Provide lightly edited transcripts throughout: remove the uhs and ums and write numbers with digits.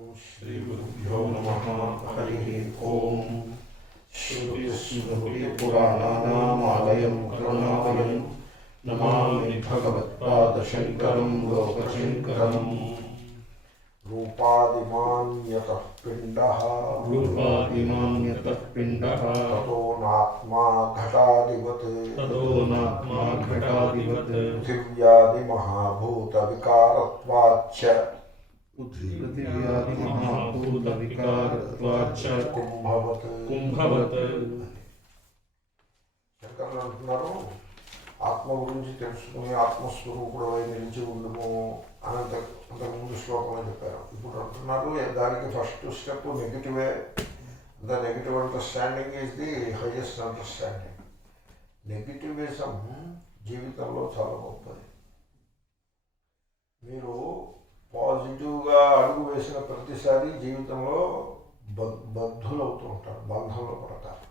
श्रीगुरुभ्यो नमः। हरिः ओम्। श्रुतिस्मृतिपुराणानामालयं करुणालयं नमामि भगवत्पादशङ्करं लोकशङ्करम्। रूपादिमान्यतः पिण्डः ततो नात्मा घटादिवत् पृथिव्यादिमहाभूतविकारत्वाच्च कुम्भवत्। శంకరులు అంటున్నారు, ఆత్మ గురించి తెలుసుకుని ఆత్మస్వరూపుడమై నిలిచి ఉండము అని అంతకుముందు శ్లోకంలో చెప్పారు. ఇప్పుడు అంటున్నారు దానికి ఫస్ట్ స్టెప్ నెగిటివే. The negative understanding is the highest understanding. Negativism జీవితంలో చాలా గొప్పది. మీరు పాజిటివ్గా అడుగు వేసిన ప్రతిసారి జీవితంలో బద్ధులవుతూ ఉంటారు, బంధంలో పడతారు.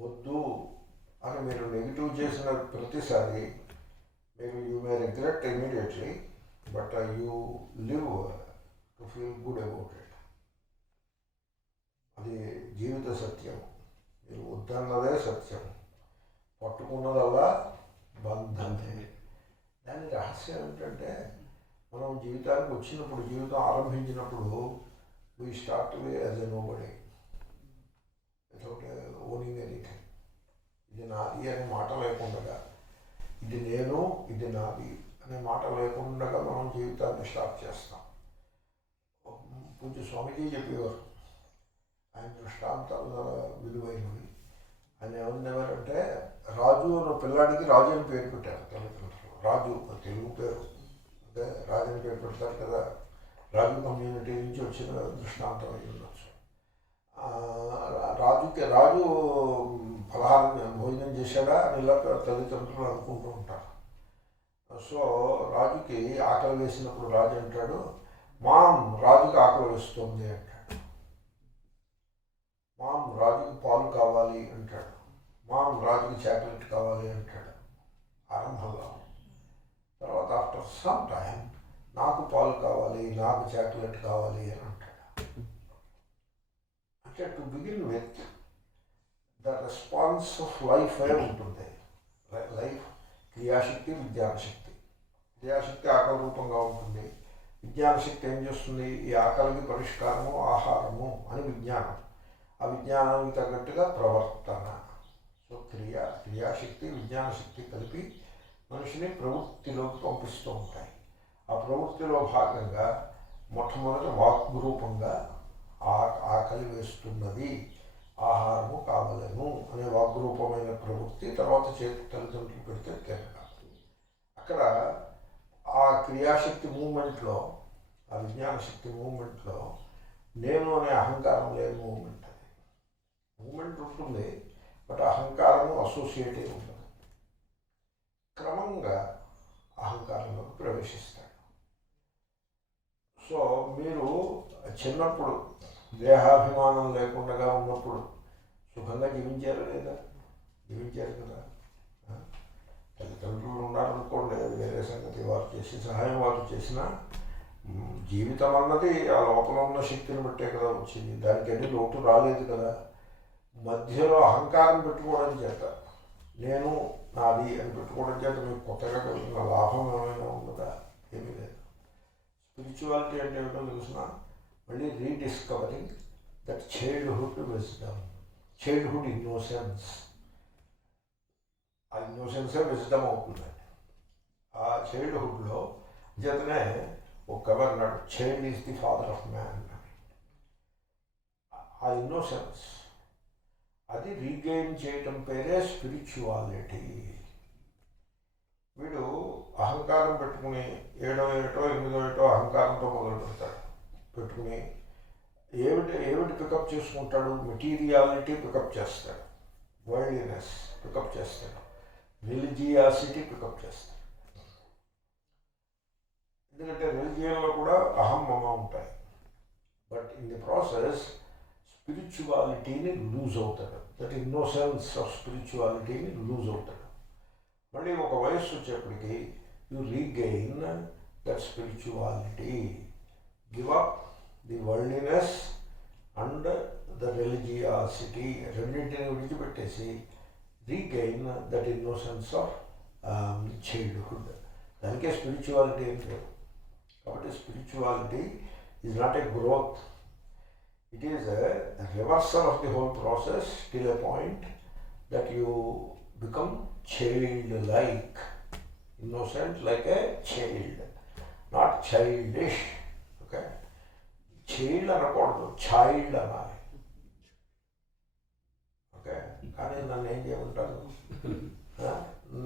వద్దు అని మీరు నెగిటివ్ చేసిన ప్రతిసారి మీరు you may regret immediately, but you live to feel good about it. అది జీవిత సత్యం. మీరు వద్దన్నదే సత్యం, పట్టుకున్నదల్లా బంధమే. దాని రహస్యం ఏంటంటే, మనం జీవితానికి వచ్చినప్పుడు, జీవితం ఆరంభించినప్పుడు we start as a nobody without owning anything. ఇది నాది అనే మాట లేకుండా, ఇది నేను, ఇది నాది అనే మాట లేకుండా మనం జీవితాన్ని స్టార్ట్ చేస్తాం. పూజ్య స్వామీజీ చెప్పేవారు, ఆయన దృష్టాంతాలు విలువైనవి. ఆయన ఏమనేవారంటే, రాజు అన్న పిల్లాడికి రాజు అని పేరు పెట్టారు తల్లిదండ్రులు. రాజు తెలుగు పేరు, అంటే రాజు అని పేరు పెడతారు కదా. రాజు కమ్యూనిటీ నుంచి వచ్చిన దృష్టాంతం అయి ఉండొచ్చు. రాజు ఫలహారం భోజనం చేశాడా అని ఇలా తల్లిదండ్రులు అనుకుంటూ ఉంటారు. సో రాజుకి ఆకలి వేసినప్పుడు రాజు అంటాడు, రాజుకి ఆకలి వేస్తుంది అంటాడు. రాజుకి పాలు కావాలి అంటాడు. రాజుకి చాక్లెట్ కావాలి అంటాడు ఆరంభంలో. తర్వాత ఆఫ్టర్ సమ్ టైం నాకు పాలు కావాలి, నాకు చాక్లెట్ కావాలి అని అంటాడు. అంటే to begin with the response of life ఏ ఉంటుంది. లైఫ్ క్రియాశక్తి, విజ్ఞానశక్తి. క్రియాశక్తి ఆకలి రూపంగా ఉంటుంది. విజ్ఞానశక్తి ఏం చేస్తుంది? ఈ ఆకలికి పరిష్కారము ఆహారము అని విజ్ఞానం. ఆ విజ్ఞానానికి తగ్గట్టుగా ప్రవర్తన. సో క్రియాశక్తి, విజ్ఞానశక్తి కలిపి మనిషిని ప్రవృత్తిలోకి పంపిస్తూ ఉంటాయి. ఆ ప్రవృత్తిలో భాగంగా మొట్టమొదట వాగ్రూపంగా ఆకలి వేస్తున్నది, ఆహారము కావలను అనే వాగ్రూపమైన ప్రవృత్తి. తర్వాత చేతి తల్లిదండ్రులు పెడితే తినక. అక్కడ ఆ క్రియాశక్తి మూమెంట్లో, ఆ విజ్ఞానశక్తి మూమెంట్లో నేను అనే అహంకారం లేని మూమెంట్. అది మూమెంట్ ఉంటుంది, బట్ అహంకారము అసోసియేట్ అయి ఉంటుంది. క్రమంగా అహంకారంలోకి ప్రవేశిస్తాడు. సో మీరు చిన్నప్పుడు దేహాభిమానం లేకుండా ఉన్నప్పుడు సుఖంగా జీవించారు లేదా? జీవించారు కదా. తల్లిదండ్రులు ఉన్నారనుకోండి, అది వేరే సంగతి. వారు చేసే సహాయం వారు చేసిన జీవితం అన్నది ఆ లోపల ఉన్న శక్తిని బట్టే కదా వచ్చింది. దానికి ఎన్ని లోటు రాలేదు కదా. మధ్యలో అహంకారం పెట్టుకోవడం చేత, నేను నాది అని పెట్టుకోవడం చేత మీకు కొత్తగా కలిగిన లాభం ఏమైనా ఉన్నదా? ఏమీ లేదు. స్పిరిచువాలిటీ అంటే ఏమిటో తెలిసిన, మళ్ళీ rediscovering that childhood wisdom, childhood innocence. ఆ ఇన్నోసెన్సే విజ్డమ్ అవుతుందండి. ఆ చైల్డ్హుడ్లో చేతనే ఒక కవర్ అన్నాడు, child is the father of man. ఆ ఇన్నోసెన్స్ అది రీగెయిన్ చేయటం పేరే స్పిరిచువాలిటీ. వీడు అహంకారం పెట్టుకుని 7 ఏటో 8 ఏటో అహంకారంతో మొదలు పెడతాడు. పెట్టుకుని ఏమిటి పికప్ చేసుకుంటాడు? మెటీరియాలిటీ పికప్ చేస్తాడు, వరల్డ్లీనెస్ పికప్ చేస్తాడు, రిలిజియాసిటీ పికప్ చేస్తాడు. ఎందుకంటే రిలిజియన్లో కూడా అహం మమ ఉంటాయి. బట్ ఇన్ ది ప్రాసెస్ స్పిరిచువాలిటీని లూజ్ అవుతాడు. దట్ ఇన్నోసెన్స్ ఆఫ్ స్పిరిచువాలిటీని లూజ్ అవుతాడు. మళ్ళీ ఒక వయస్సు వచ్చేప్పటికి you regain that spirituality. Give up the worldliness and the religiosity రెండింటిని విడిచిపెట్టేసి regain that innocence of childhood. దానికే స్పిరిచువాలిటీ ఏం లేదు. కాబట్టి spirituality is not a growth, it is a reversal of the whole process till a point that you become child like, innocent like a child, not childish. Okay, child అనకూడదు, child అనాలి. Okay, కానీ నన్ను ఏం చేయమంటారు,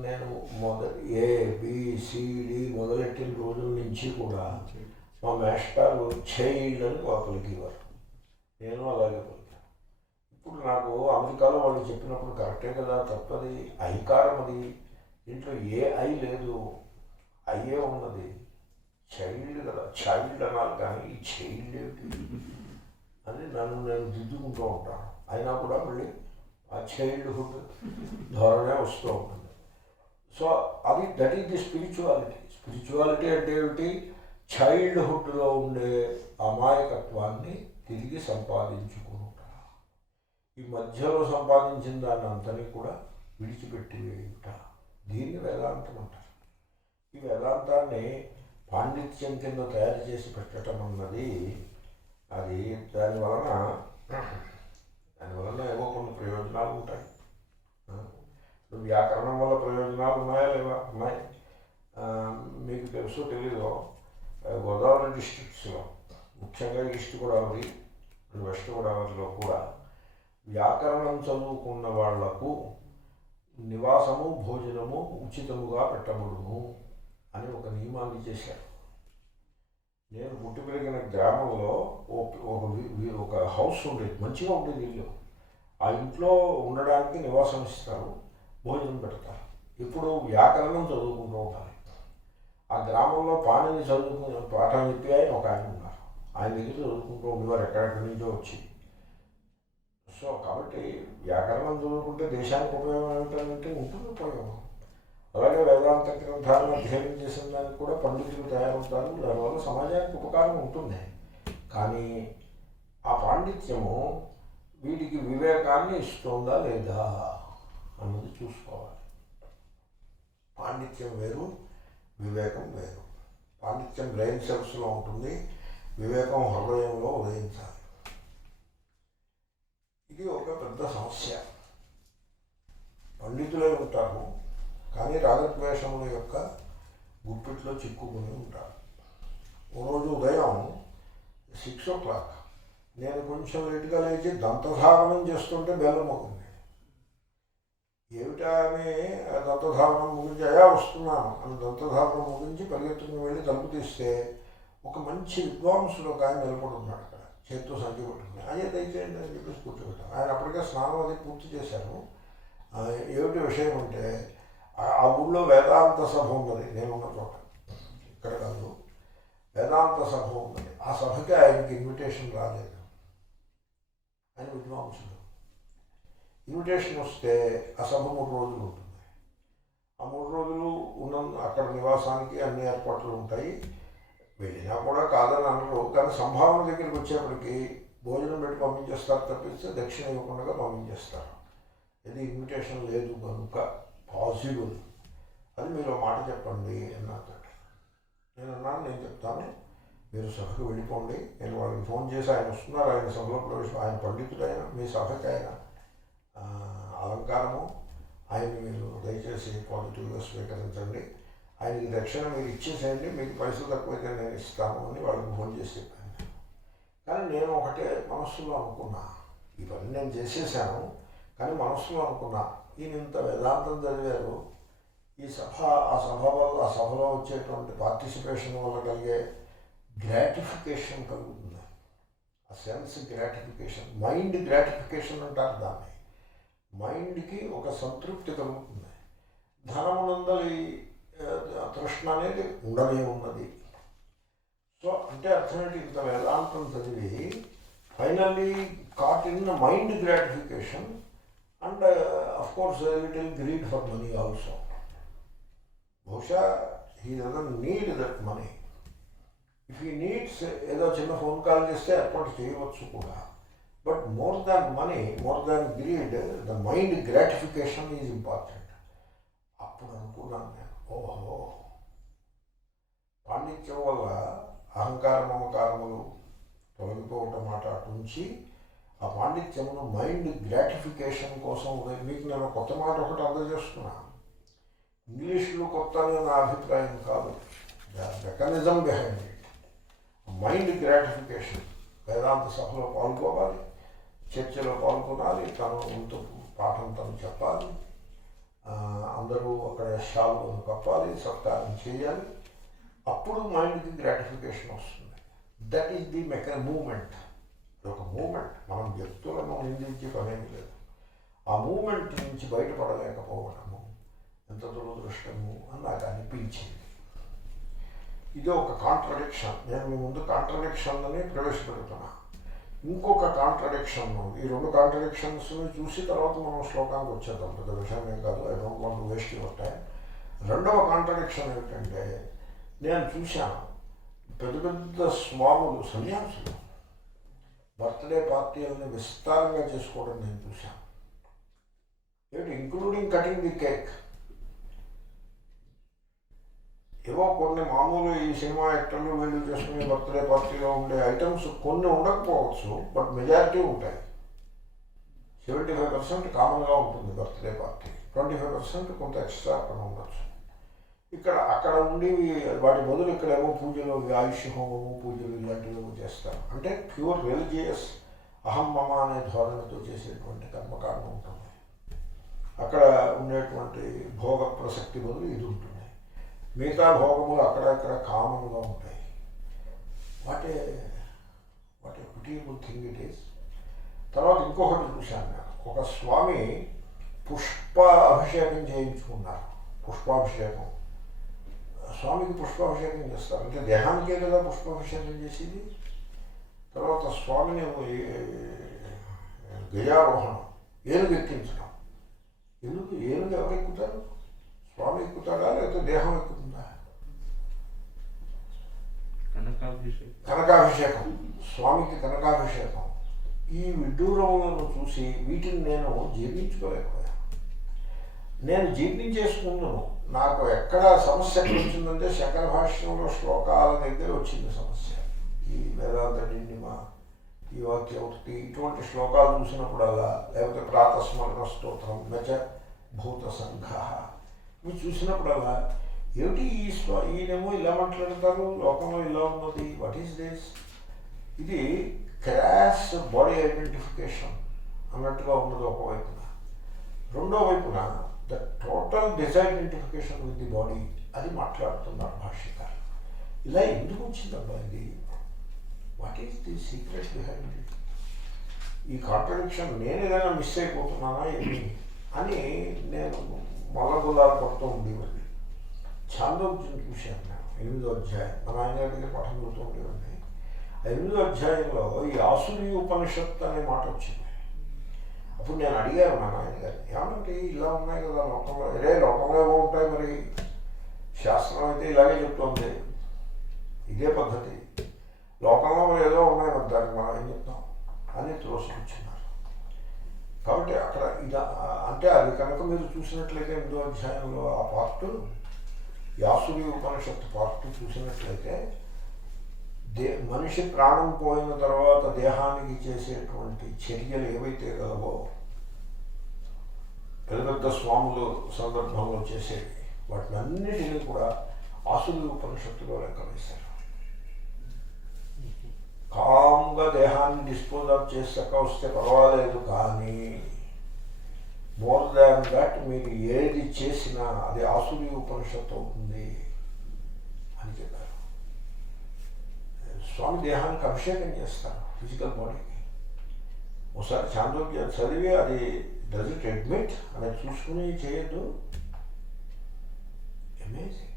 నేను ABCD మొదలెట్టిన రోజుల నుంచి కూడా మా మాస్టర్లు చైల్డ్ అని పలికేవారు, నేను అలాగే పలికాను. ఇప్పుడు నాకు అమెరికాలో వాళ్ళు చెప్పినప్పుడు కరెక్టే కదా, తప్పది, ఐకారం అది, దీంట్లో ఏ ఐ లేదు, అయ్యే ఉన్నది, చైల్డ్ కదా, చైల్డ్ అనాలి, కానీ ఈ చైల్డ్ ఏమిటి అని నన్ను నేను దిద్దుకుంటూ ఉంటాను. అయినా కూడా మళ్ళీ ఆ చైల్డ్హుడ్ ధోరణే వస్తూ ఉంటుంది. సో అది that is the spirituality. Spirituality అంటే ఏమిటి, చైల్డ్హుడ్లో ఉండే అమాయకత్వాన్ని తిరిగి సంపాదించుకుంటా, ఈ మధ్యలో సంపాదించిన దాన్ని అంతని కూడా విడిచిపెట్టి వేయుట, దీన్ని వేదాంతం అంటారు. ఈ వేదాంతాన్ని పాండిత్యం కింద తయారు చేసి పెట్టడం అన్నది అది దానివలన ఏవో కొన్ని ప్రయోజనాలు ఉంటాయి. వ్యాకరణం వల్ల ప్రయోజనాలు ఉన్నాయా లేవా? ఉన్నాయి. మీకు తెలుసో తెలీదో, గోదావరి డిస్ట్రిక్ట్స్లో ముఖ్యంగా ఈస్ట్ గోదావరి అండ్ వెస్ట్ గోదావరిలో కూడా వ్యాకరణం చదువుకున్న వాళ్లకు నివాసము భోజనము ఉచితముగా పెట్టబడును అని ఒక నియమాన్ని చేశారు. నేను పుట్టి పెరిగిన గ్రామంలో ఒక హౌస్ ఉండేది, మంచిగా ఉండేది ఇల్లు. ఆ ఇంట్లో ఉండడానికి నివాసం ఇస్తారు, భోజనం పెడతారు. ఇప్పుడు వ్యాకరణం చదువుకుంటూ ఉండాలి. ఆ గ్రామంలో పాణిని చదువుకుని పాఠం చెప్పి ఒక ఆయన ఉన్నారు, ఆయన దగ్గర చదువుకుంటూ ఉండేవారు ఎక్కడెక్కడి నుంచో వచ్చి. సో కాబట్టి వ్యాకరణం చదువుకుంటే దేశానికి ఉపయోగం ఏమిటంటే ఉంటుంది ఉపయోగం. అలాగే వేదాంత గ్రంథాలను అధ్యయనం చేసిన దానికి కూడా పండితులు తయారవుతారు, దానివల్ల సమాజానికి ఉపకారం ఉంటుంది. కానీ ఆ పాండిత్యము వీటికి వివేకాన్ని ఇస్తుందా లేదా అన్నది చూసుకోవాలి. పాండిత్యం వేరు, వివేకం వేరు. పాండిత్యం బ్రెయిన్ సెల్స్లో ఉంటుంది, వివేకం హృదయంలో ఉదయించాలి. ఇది ఒక పెద్ద సమస్య. పండితులై ఉంటారు కానీ రాగద్వేషముల యొక్క గుప్పిట్లో చిక్కుకుని ఉంటారు. ఓ రోజు ఉదయం 6 o'clock నేను కొంచెం లేటుగా లేచి దంతధావనం చేస్తుంటే బెల్లం అవుతుంది. ఏమిటా అని దంతధావనం ముగించి అయా వస్తున్నాను అని దంతధావనం ముగించి పరిగెత్తుకుని వెళ్ళి తలుపు తీస్తే ఒక మంచి విద్వాంసుడు ఒక ఆయన నిలబడి ఉన్నాడు అక్కడ, చేత్తో సంఖ్య పట్టుకుని. అయ్యే దయచేయండి అని చెప్పేసి కూర్చోబెట్టాను. ఆయన అప్పటికే స్నానం అది పూర్తి చేశాను. ఏమిటి విషయం అంటే, ఆ ఊళ్ళో వేదాంత సభ ఉన్నది, నేనున్న చోట, ఇక్కడ కాదు, వేదాంత సభ ఉన్నది. ఆ సభకి ఆయనకి ఇన్విటేషన్ రాలేదు. ఆయన విద్వాంసుడు. ఇన్విటేషన్ వస్తే ఆ సభ 3 రోజులు ఉంటుంది. ఆ 3 రోజులు ఉన్న అక్కడ నివాసానికి అన్ని ఏర్పాట్లు ఉంటాయి. వెళ్ళినా కూడా కాదని అనరు, కానీ సంభావన దగ్గరికి వచ్చేప్పటికి భోజనం పెట్టి పంపించేస్తారు తప్పిస్తే దక్షిణ ఇవ్వకుండా పంపించేస్తారు. ఇది ఇన్విటేషన్ లేదు కనుక పాసిబుల్ అది మీరు మాట చెప్పండి అన్నారు. నేను అన్నాను, నేను చెప్తాను, మీరు సభకు వెళ్ళిపోండి. నేను వాళ్ళకి ఫోన్ చేసి ఆయన వస్తున్నారు, ఆయన సభలో ప్రవేశం, ఆయన పండితుడైన మీ సభకి ఆయన అలంకారము, ఆయన్ని మీరు దయచేసి పాజిటివ్గా స్వీకరించండి, ఆయనకి దక్షిణ మీరు ఇచ్చేసేయండి, మీకు పైసలు తక్కువైతే నేను ఇస్తాను అని వాళ్ళకి ఫోన్ చేసి చెప్పాను. కానీ నేను ఒకటే మనస్సులో అనుకున్నా, ఈ పని నేను చేసేసాను, కానీ మనస్సులో అనుకున్నా, ఈయన ఇంత వేదాంతం చదివారు, ఈ సభ ఆ సభ వల్ల ఆ సభలో వచ్చేటువంటి పార్టిసిపేషన్ వల్ల కలిగే గ్రాటిఫికేషన్ కలుగుతుంది. ఆ సెన్స్ గ్రాటిఫికేషన్, మైండ్ గ్రాటిఫికేషన్ అంటారు దాన్ని. మైండ్కి ఒక సంతృప్తి కలుగుతుంది. ధనమునందలి తృష్ణ అనేది ఉండనే ఉన్నది. సో అంటే అర్థమేంటి, ఇంత వేదాంతం చదివి finally caught in mind gratification and of course little greed for money also. బహుశా he doesn't need that money, if he needs ఏదో చిన్న ఫోన్ కాల్ చేస్తే ఏర్పాటు చేయవచ్చు కూడా. But more than money, more than greed, the mind gratification is important. అప్పుడు అనుకున్నాను నేను, ఓహో, పాండిత్యం వల్ల అహంకార మమకారములు తొలగిపోవటం మాట అటుంచి ఆ పాండిత్యమును మైండ్ గ్రాటిఫికేషన్ కోసం. మీకు నేను కొత్త మాట ఒకటి అందజేస్తున్నా. ఇంగ్లీష్లో కొత్త అని నా అభిప్రాయం కాదు, mechanism behind it. Mind gratification. వేదాంత సభలో పాల్గొవాలి, చర్చలో పాల్గొనాలి, తను పాఠం తను చెప్పాలి, అందరూ అక్కడ శాలువను కప్పాలి, సత్కారం చేయాలి. అప్పుడు మైండ్కి గ్రాటిఫికేషన్ వస్తుంది. That is the moment. ఒక మూమెంట్. మనం వ్యక్తులను నిందించే పనేమి లేదు. ఆ మూమెంట్ నుంచి బయటపడలేకపోవడము ఎంత దురదృష్టము అని నాకు అనిపించింది. ఇది ఒక కాంట్రడిక్షన్. నేను మీ ముందు కాంట్రడిక్షన్లని ప్రవేశపెడుతున్నా. ఇంకొక కాంట్రడిక్షన్, ఈ రెండు కాంట్రడిక్షన్స్ని చూసి తర్వాత మనం శ్లోకానికి వచ్చేద్దాం. పెద్ద విషయమే కాదు, I don't want to waste your time. రెండవ కాంట్రడిక్షన్ ఏమిటంటే, నేను చూశాను పెద్ద పెద్ద స్వాములు, సన్యాసులు బర్త్డే పార్టీలని విస్తారంగా చేసుకోవడం నేను చూశాను. ఏమిటి, ఇంక్లూడింగ్ కటింగ్ ది కేక్. ఏవో కొన్ని మామూలు ఈ సినిమా యాక్టర్లు వీళ్ళు చేసుకునే బర్త్డే పార్టీలో ఉండే ఐటమ్స్ కొన్ని ఉండకపోవచ్చు, బట్ మెజారిటీ ఉంటాయి. 75% కామన్గా ఉంటుంది బర్త్డే పార్టీ, 25% కొంత ఎక్స్ట్రా అక్కడ ఉండొచ్చు. అక్కడ ఉండి వాటి బదులు ఇక్కడేమో పూజలు, ఆయుష్ హోమము, పూజలు ఇలాంటివి చేస్తారు. అంటే ప్యూర్ రిలీజియస్ అహం మమ అనే ధోరణితో చేసేటువంటి కర్మకాండం ఉంటుంది. అక్కడ ఉండేటువంటి భోగ ప్రసక్తి బదులు ఇది ఉంటుంది. మిగతా భోగములు అక్కడ కామన్గా ఉంటాయి. What a pitiable thing it is. తర్వాత ఇంకొకటి చూశాను నేను. ఒక స్వామి పుష్ప అభిషేకం చేయించుకున్నారు. పుష్పాభిషేకం, స్వామికి పుష్పాభిషేకం చేస్తారు. అంటే దేహానికే కదా పుష్పాభిషేకం చేసేది. తర్వాత స్వామిని గజారోహణం, ఏనుగు ఎక్కించడం. ఏనుగు ఎవరు ఎక్కుతారు? స్వామి ఎక్కుతాడా లేకపోతే దేహం ఎక్కుతుందా? కనకాభిషేకం, స్వామికి కనకాభిషేకం. ఈ విడ్డూరములను చూసి వీటిని నేను జీర్ణించుకోలేకపోయాను. నేను జీర్ణించేసుకున్నాను. నాకు ఎక్కడ సమస్య ఎక్కడ వచ్చిందంటే శంకర భాష్యంలో శ్లోకాల దగ్గర వచ్చింది సమస్య. ఈ వేదాంత నిండిమ, ఈ వాక్యవృత్తి, ఇటువంటి శ్లోకాలు చూసినప్పుడల్లా, లేకపోతే ప్రాతస్మరణ స్తోత్రం, నచ భూత సంఘ, ఇవి చూసినప్పుడల్లా ఏమిటి ఈయనేమో ఇలా మాట్లాడతారు, లోకంలో ఇలా ఉన్నది, వాట్ ఈస్ దిస్? ఇది క్రాష్ బాడీ ఐడెంటిఫికేషన్ అన్నట్టుగా ఉన్నది ఒకవైపున. రెండో వైపున the total disidentification with the body, అది మాట్లాడుతున్నారు భాష్యకారు. ఇలా ఎందుకు వచ్చిందబ్బా ఇది? What is the secret behind it? ఈ కాంట్రడిక్షన్ నేను ఏదైనా మిస్ అయిపోతున్నానా ఏమి అని నేను మల్లగుల్లాలు పడుతూ ఉండేవాడిని. ఛాందోగ్యం చూశాను నేను, 8వ అధ్యాయం. మా నాయనగారి దగ్గర పాఠం చదువుతూ ఉండేవాడిని. 8వ అధ్యాయంలో ఈ ఆసురీ ఉపనిషత్తు అనే మాట వచ్చింది. అప్పుడు నేను అడిగాను మా నాయనగారు, ఏమంటే ఇలా ఉన్నాయి కదా లోకంలో, లోకంలో ఏమో ఉంటాయి, మరి శాస్త్రం అయితే ఇలాగే చెప్తుంది, ఇదే పద్ధతి, లోకంలో మరి ఏదో ఉన్నాయి, మరి దానికి మనం ఏం చెప్తాం అని త్రోసిపుచ్చున్నారు. కాబట్టి అక్కడ అంటే అది కనుక మీరు చూసినట్లయితే 8వ అధ్యాయంలో ఆ పార్ట్, యాసురీ ఉపనిషత్తు పార్ట్ చూసినట్లయితే, మనిషి ప్రాణం పోయిన తర్వాత దేహానికి చేసేటువంటి చర్యలు ఏవైతే కలవో, పెద్ద పెద్ద స్వాములు సందర్భంలో చేసేవి, వాటిని అన్నిటినీ కూడా ఆసురీ ఉపనిషత్తులో లెక్క వేశారు. కామ్గా దేహాన్ని డిస్పోజ్ ఆఫ్ చేసాక వస్తే పర్వాలేదు, కానీ మోర్ దాన్ దట్ మీరు ఏది చేసినా అది ఆసురీ ఉపనిషత్తు అవుతుంది అని చెప్పారు. స్వామి దేహానికి అభిషేకం చేస్తారు, ఫిజికల్ బాడీకి. ఒకసారి చాంద్రోగ్యం చదివి అది డజ్ ఇట్ అడ్మిట్ అనేది చూసుకుని చేయొద్దు. Amazing,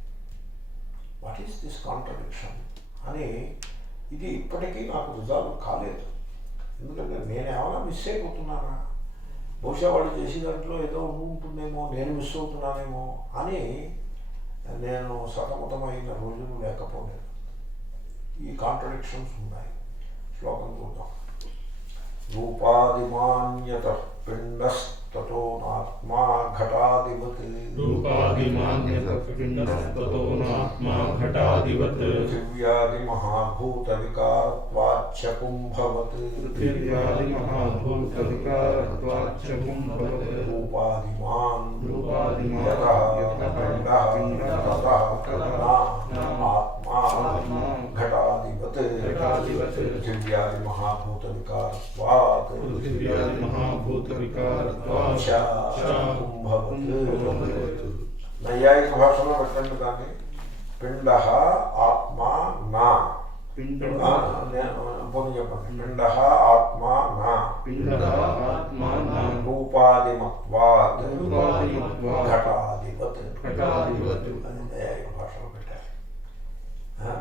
what is this contradiction అని. ఇది ఇప్పటికీ నాకు రిజాల్వ్ కాలేదు. ఎందుకంటే నేనేమైనా మిస్ అయిపోతున్నానా, బహుశా వాళ్ళు చేసే దాంట్లో ఏదో ఉంటుందేమో, నేను మిస్ అవుతున్నానేమో అని నేను సతమతమైన రోజులు లేకపోలేదు. ఈ కాంట్రడిక్షన్స్ ఉన్నాయి. శ్లోకం చూద్దాం. రూపాదిమాన్యత పిండస్తతో నాత్మా ఘటాదివత్ పృథివ్యాది మహాభూత వికారత్వాచ్చ కుంభవత్ రూపాదిమాన్ యతః పిండః తతః ఆత్మా ఘటాదివత్ పృథివ్యాది మహాభూత వికారత్వాత్ నైయాయిక భాషలో పెట్టండి దాన్ని. పిండ ఆత్మా నా పోనీ చెప్పండి. పిండ ఆత్మా నా రూపాదిమత్వాత్ ఘటాధిపత్ నైయాయిక భాషలో పెట్టారు.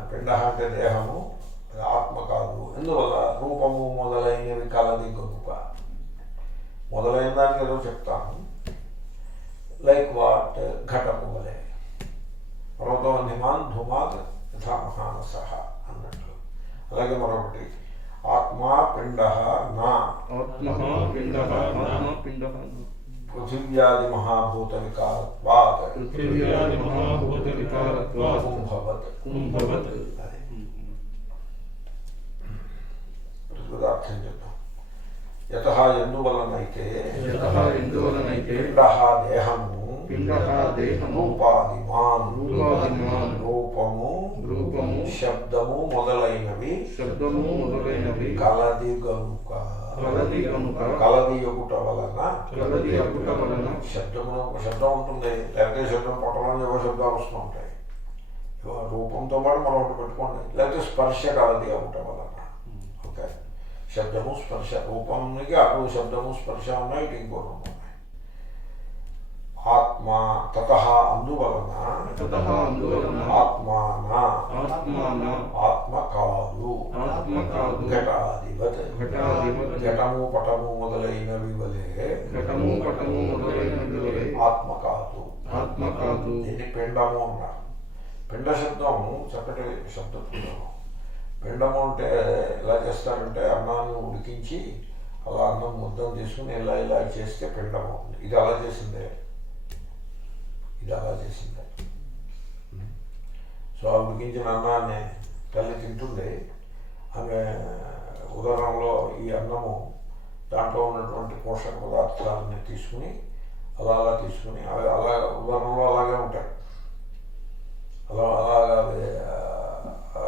పిండ అంటే దేహము, ఆత్మ కాదు. ఎందువల్ల? రూపము మొదలైనవి కలది కనుక. మొదలైన దానికి ఏదో చెప్తాను. Like what? ఘటము వలె. పర్వతవన్యమాన్ ధూమాత్ యథా మహానసః అన్నట్లు. అలాగే మరొకటి ఆత్మా పిండ నా పృథివ్యాది మహాభూత వికారత్వాత్ కుంభవత్. అర్థం చెప్తాం. యతః ఎందువలనైతే పిండ దేహము రూపాదిమాన్ రూపము శబ్దము మొదలైనవి కలది గనుక. కలది యొగుట వలన శబ్దం ఉంటుంది. లేకపోతే శబ్దం పొట్టలో ఏవో శబ్దాలు వస్తూ ఉంటాయి. రూపంతో పాటు మరొకటి పెట్టుకోండి. లేకపోతే స్పర్శ కలది అవ్వటం వలన. ఓకే, శబ్దము స్పర్శ. రూపానికి అటు శబ్దము స్పర్శ ఉన్నాయి, ఇటు ఇంకోటి ఉన్నాయి. ఆత్మ తతః అందువలన ఆత్మాన ఆత్మ కాదు ఘటాధిపత్ ఘటము పటము మొదలైనవి వలె ఆత్మ కాదు. దీన్ని పిండము అన్నారు. పిండ శబ్దం చక్కటి శబ్దం. పిండము అంటే ఎలా చేస్తారంటే అన్నాన్ని ఉడికించి అలా అన్నం ముద్దం తీసుకుని ఇలా ఇలా చేస్తే పిండం అవుతుంది. ఇది అలా చేసిందే. సో ఆ ఉడికించిన అన్నాన్ని తల్లి తింటుంది. ఆమె ఉదరంలో ఈ అన్నము దాంట్లో ఉన్నటువంటి పోషక పదార్థాలని తీసుకుని అలా తీసుకుని అవి అలా ఉదరంలో అలాగే ఉంటాయి. అలాగా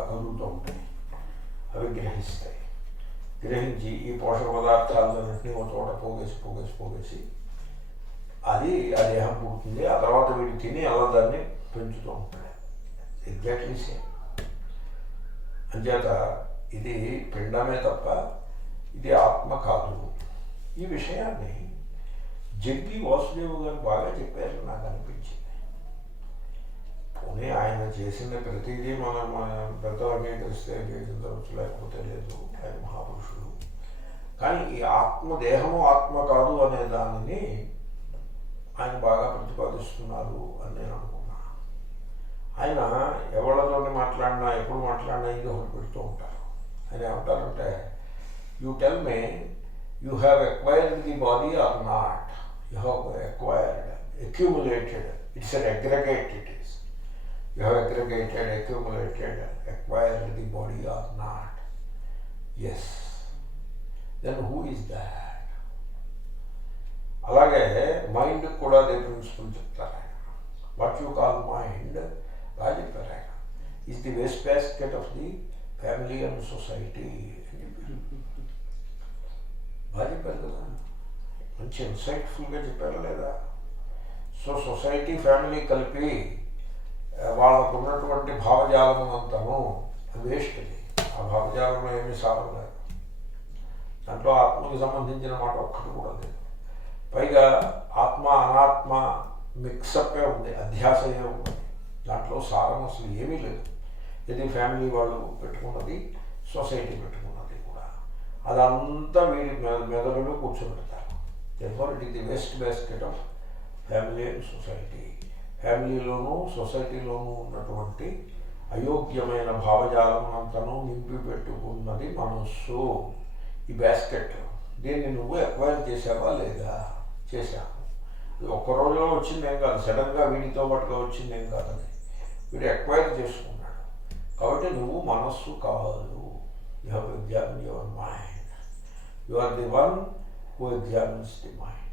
కదులుతూ ఉంటాయి. అవి గ్రహిస్తాయి. గ్రహించి ఈ పోషక పదార్థాలన్నింటినీ ఒక చోట పోగేసి అది ఆ దేహం పుడుతుంది. ఆ తర్వాత వీడు తిని అలా దాన్ని పెంచుతూ ఉంటాడు. Exactly same. అంచేత ఇది పిండమే తప్ప ఇది ఆత్మ కాదు. ఈ విషయాన్ని జగ్గి వాసుదేవు గారు బాగా చెప్పారు నాకు అనిపించింది. పోనీ ఆయన చేసిన ప్రతిదీ మన పెద్దలు అంగీకరిస్తే అంగీకరించవచ్చు, లేకపోతే లేదు. ఆయన మహాపురుషుడు. కానీ ఈ దేహము ఆత్మ కాదు అనే దానిని ఆయన బాగా ప్రతిపాదిస్తున్నారు అని నేను అనుకున్నా. ఆయన ఎవరితోనే మాట్లాడినా ఎప్పుడు మాట్లాడినా ఇది ఒకటి పెడుతూ ఉంటారు. ఆయన ఏమంటారంటే, you tell me you have acquired the body or not. You have acquired, accumulated. It's an aggregate. It is. You have aggregated, accumulated, acquired the body or not. Yes. Then who is that? అలాగే mind కూడా అదే principal చెప్తారు ఆయన. What you call mind బాగా చెప్పారు ఆయన. Is the waste basket of the family and society అని చెప్పారు. బాగా చెప్పారు కదా. మంచి ఇన్సైట్ఫుల్గా చెప్పారా లేదా? సో సొసైటీ ఫ్యామిలీ కలిపి వాళ్ళకు ఉన్నటువంటి భావజాలం అంతాను వేస్ట్. అది ఆ భావజాలంలో ఏమీ సాధన లేదు. దాంట్లో ఆత్మకి సంబంధించిన మాట ఒక్కటి కూడా లేదు. పైగా ఆత్మ అనాత్మ మిక్సప్పే ఉంది, అధ్యాసయే ఉంది. దాంట్లో సారం అసలు ఏమీ లేదు. ఇది ఫ్యామిలీ వాళ్ళు పెట్టుకున్నది, సొసైటీ పెట్టుకున్నది కూడా. అదంతా వీడి మెదడులో కూర్చోబెడతారు. Therefore it is the waste basket of family and society. ఫ్యామిలీలోనూ సొసైటీలోనూ ఉన్నటువంటి అయోగ్యమైన భావజాలమునంతను నింపి పెట్టుకున్నది మనస్సు. ఈ బాస్కెట్ దీన్ని నువ్వు ఎక్వైర్ చేసావా లేదా? చేశావు. ఇది ఒక్క రోజులో వచ్చిందేం కాదు, సడన్గా వీడితో పాటుగా వచ్చిందేం కాదు, అది వీడు ఎక్వైర్ చేసుకున్నాడు. కాబట్టి నువ్వు మనస్సు కాదు. You have examine your mind. You are the one who examines the mind.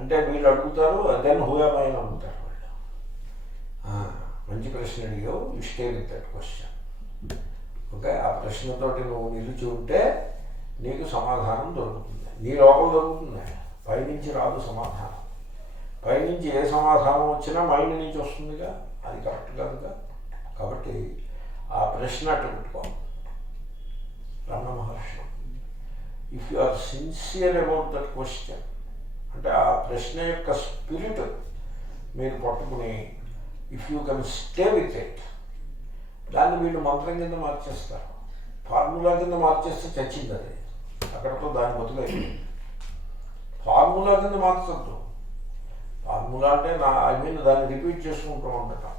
అంటే వీళ్ళు అడుగుతారు, దెన్ హూ యామ్ ఐ అని అడుగుతారు వాళ్ళు. మంచి ప్రశ్న అడిగావు, you stay with that question. Okay, ఆ ప్రశ్నతోటి నువ్వు నిలిచి ఉంటే నీకు సమాధానం దొరుకుతుంది. నీ లోపల దొరుకుతుంది, పైనుంచి రాదు సమాధానం. పైనుంచి ఏ సమాధానం వచ్చినా మైండ్ నుంచి వస్తుందిగా, అది కరెక్ట్ కాదుగా. కాబట్టి ఆ ప్రశ్న అట్టు పెట్టుకో. Ramana Maharshi, if you are sincere about that question, అంటే ఆ ప్రశ్న యొక్క స్పిరిట్ మీరు పట్టుకుని, if you can stay with it, దాన్ని వీళ్ళు మంత్రం కింద మార్చేస్తారు, ఫార్ములా కింద మార్చేస్తే చచ్చింది అది, అక్కడతో దాని బతుకైంది. ఫార్ములా కింద మార్చద్దు. ఫార్ములా అంటే ఐ మీన్ దాన్ని రిపీట్ చేసుకుంటూ ఉండటం.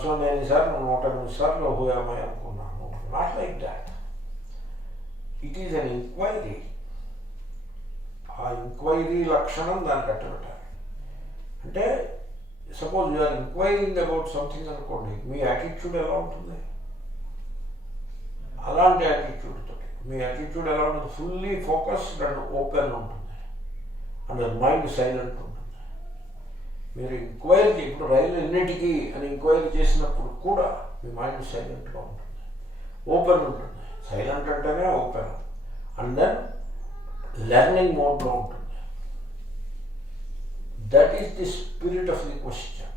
సో నేను ఈసారి 108 సార్లు హూ యామ్ ఐ అనుకున్నాను. Not like that. It is an enquiry. ఆ ఎంక్వైరీ లక్షణం దాన్ని కట్టబెట్టాలి. అంటే suppose you're enquiring about something అనుకోండి, మీ యాటిట్యూడ్ ఎలా ఉంటుంది? అలాంటి యాటిట్యూడ్తో మీ యాటిట్యూడ్ ఎలా ఉంటుంది? ఫుల్లీ ఫోకస్డ్ అండ్ ఓపెన్ ఉంటుంది, అండ్ మైండ్ సైలెంట్ ఉంటుంది. మీరు ఎంక్వైరీ, ఇప్పుడు రైలు ఎన్నిటికీ అని ఎంక్వైరీ చేసినప్పుడు కూడా మీ మైండ్ సైలెంట్గా ఉంటుంది, ఓపెన్ ఉంటుంది. సైలెంట్ అంటేనే ఓపెన్. అండ్ దెన్ లెర్నింగ్ మోడ్లో ఉంటుంది. That is the spirit of the question.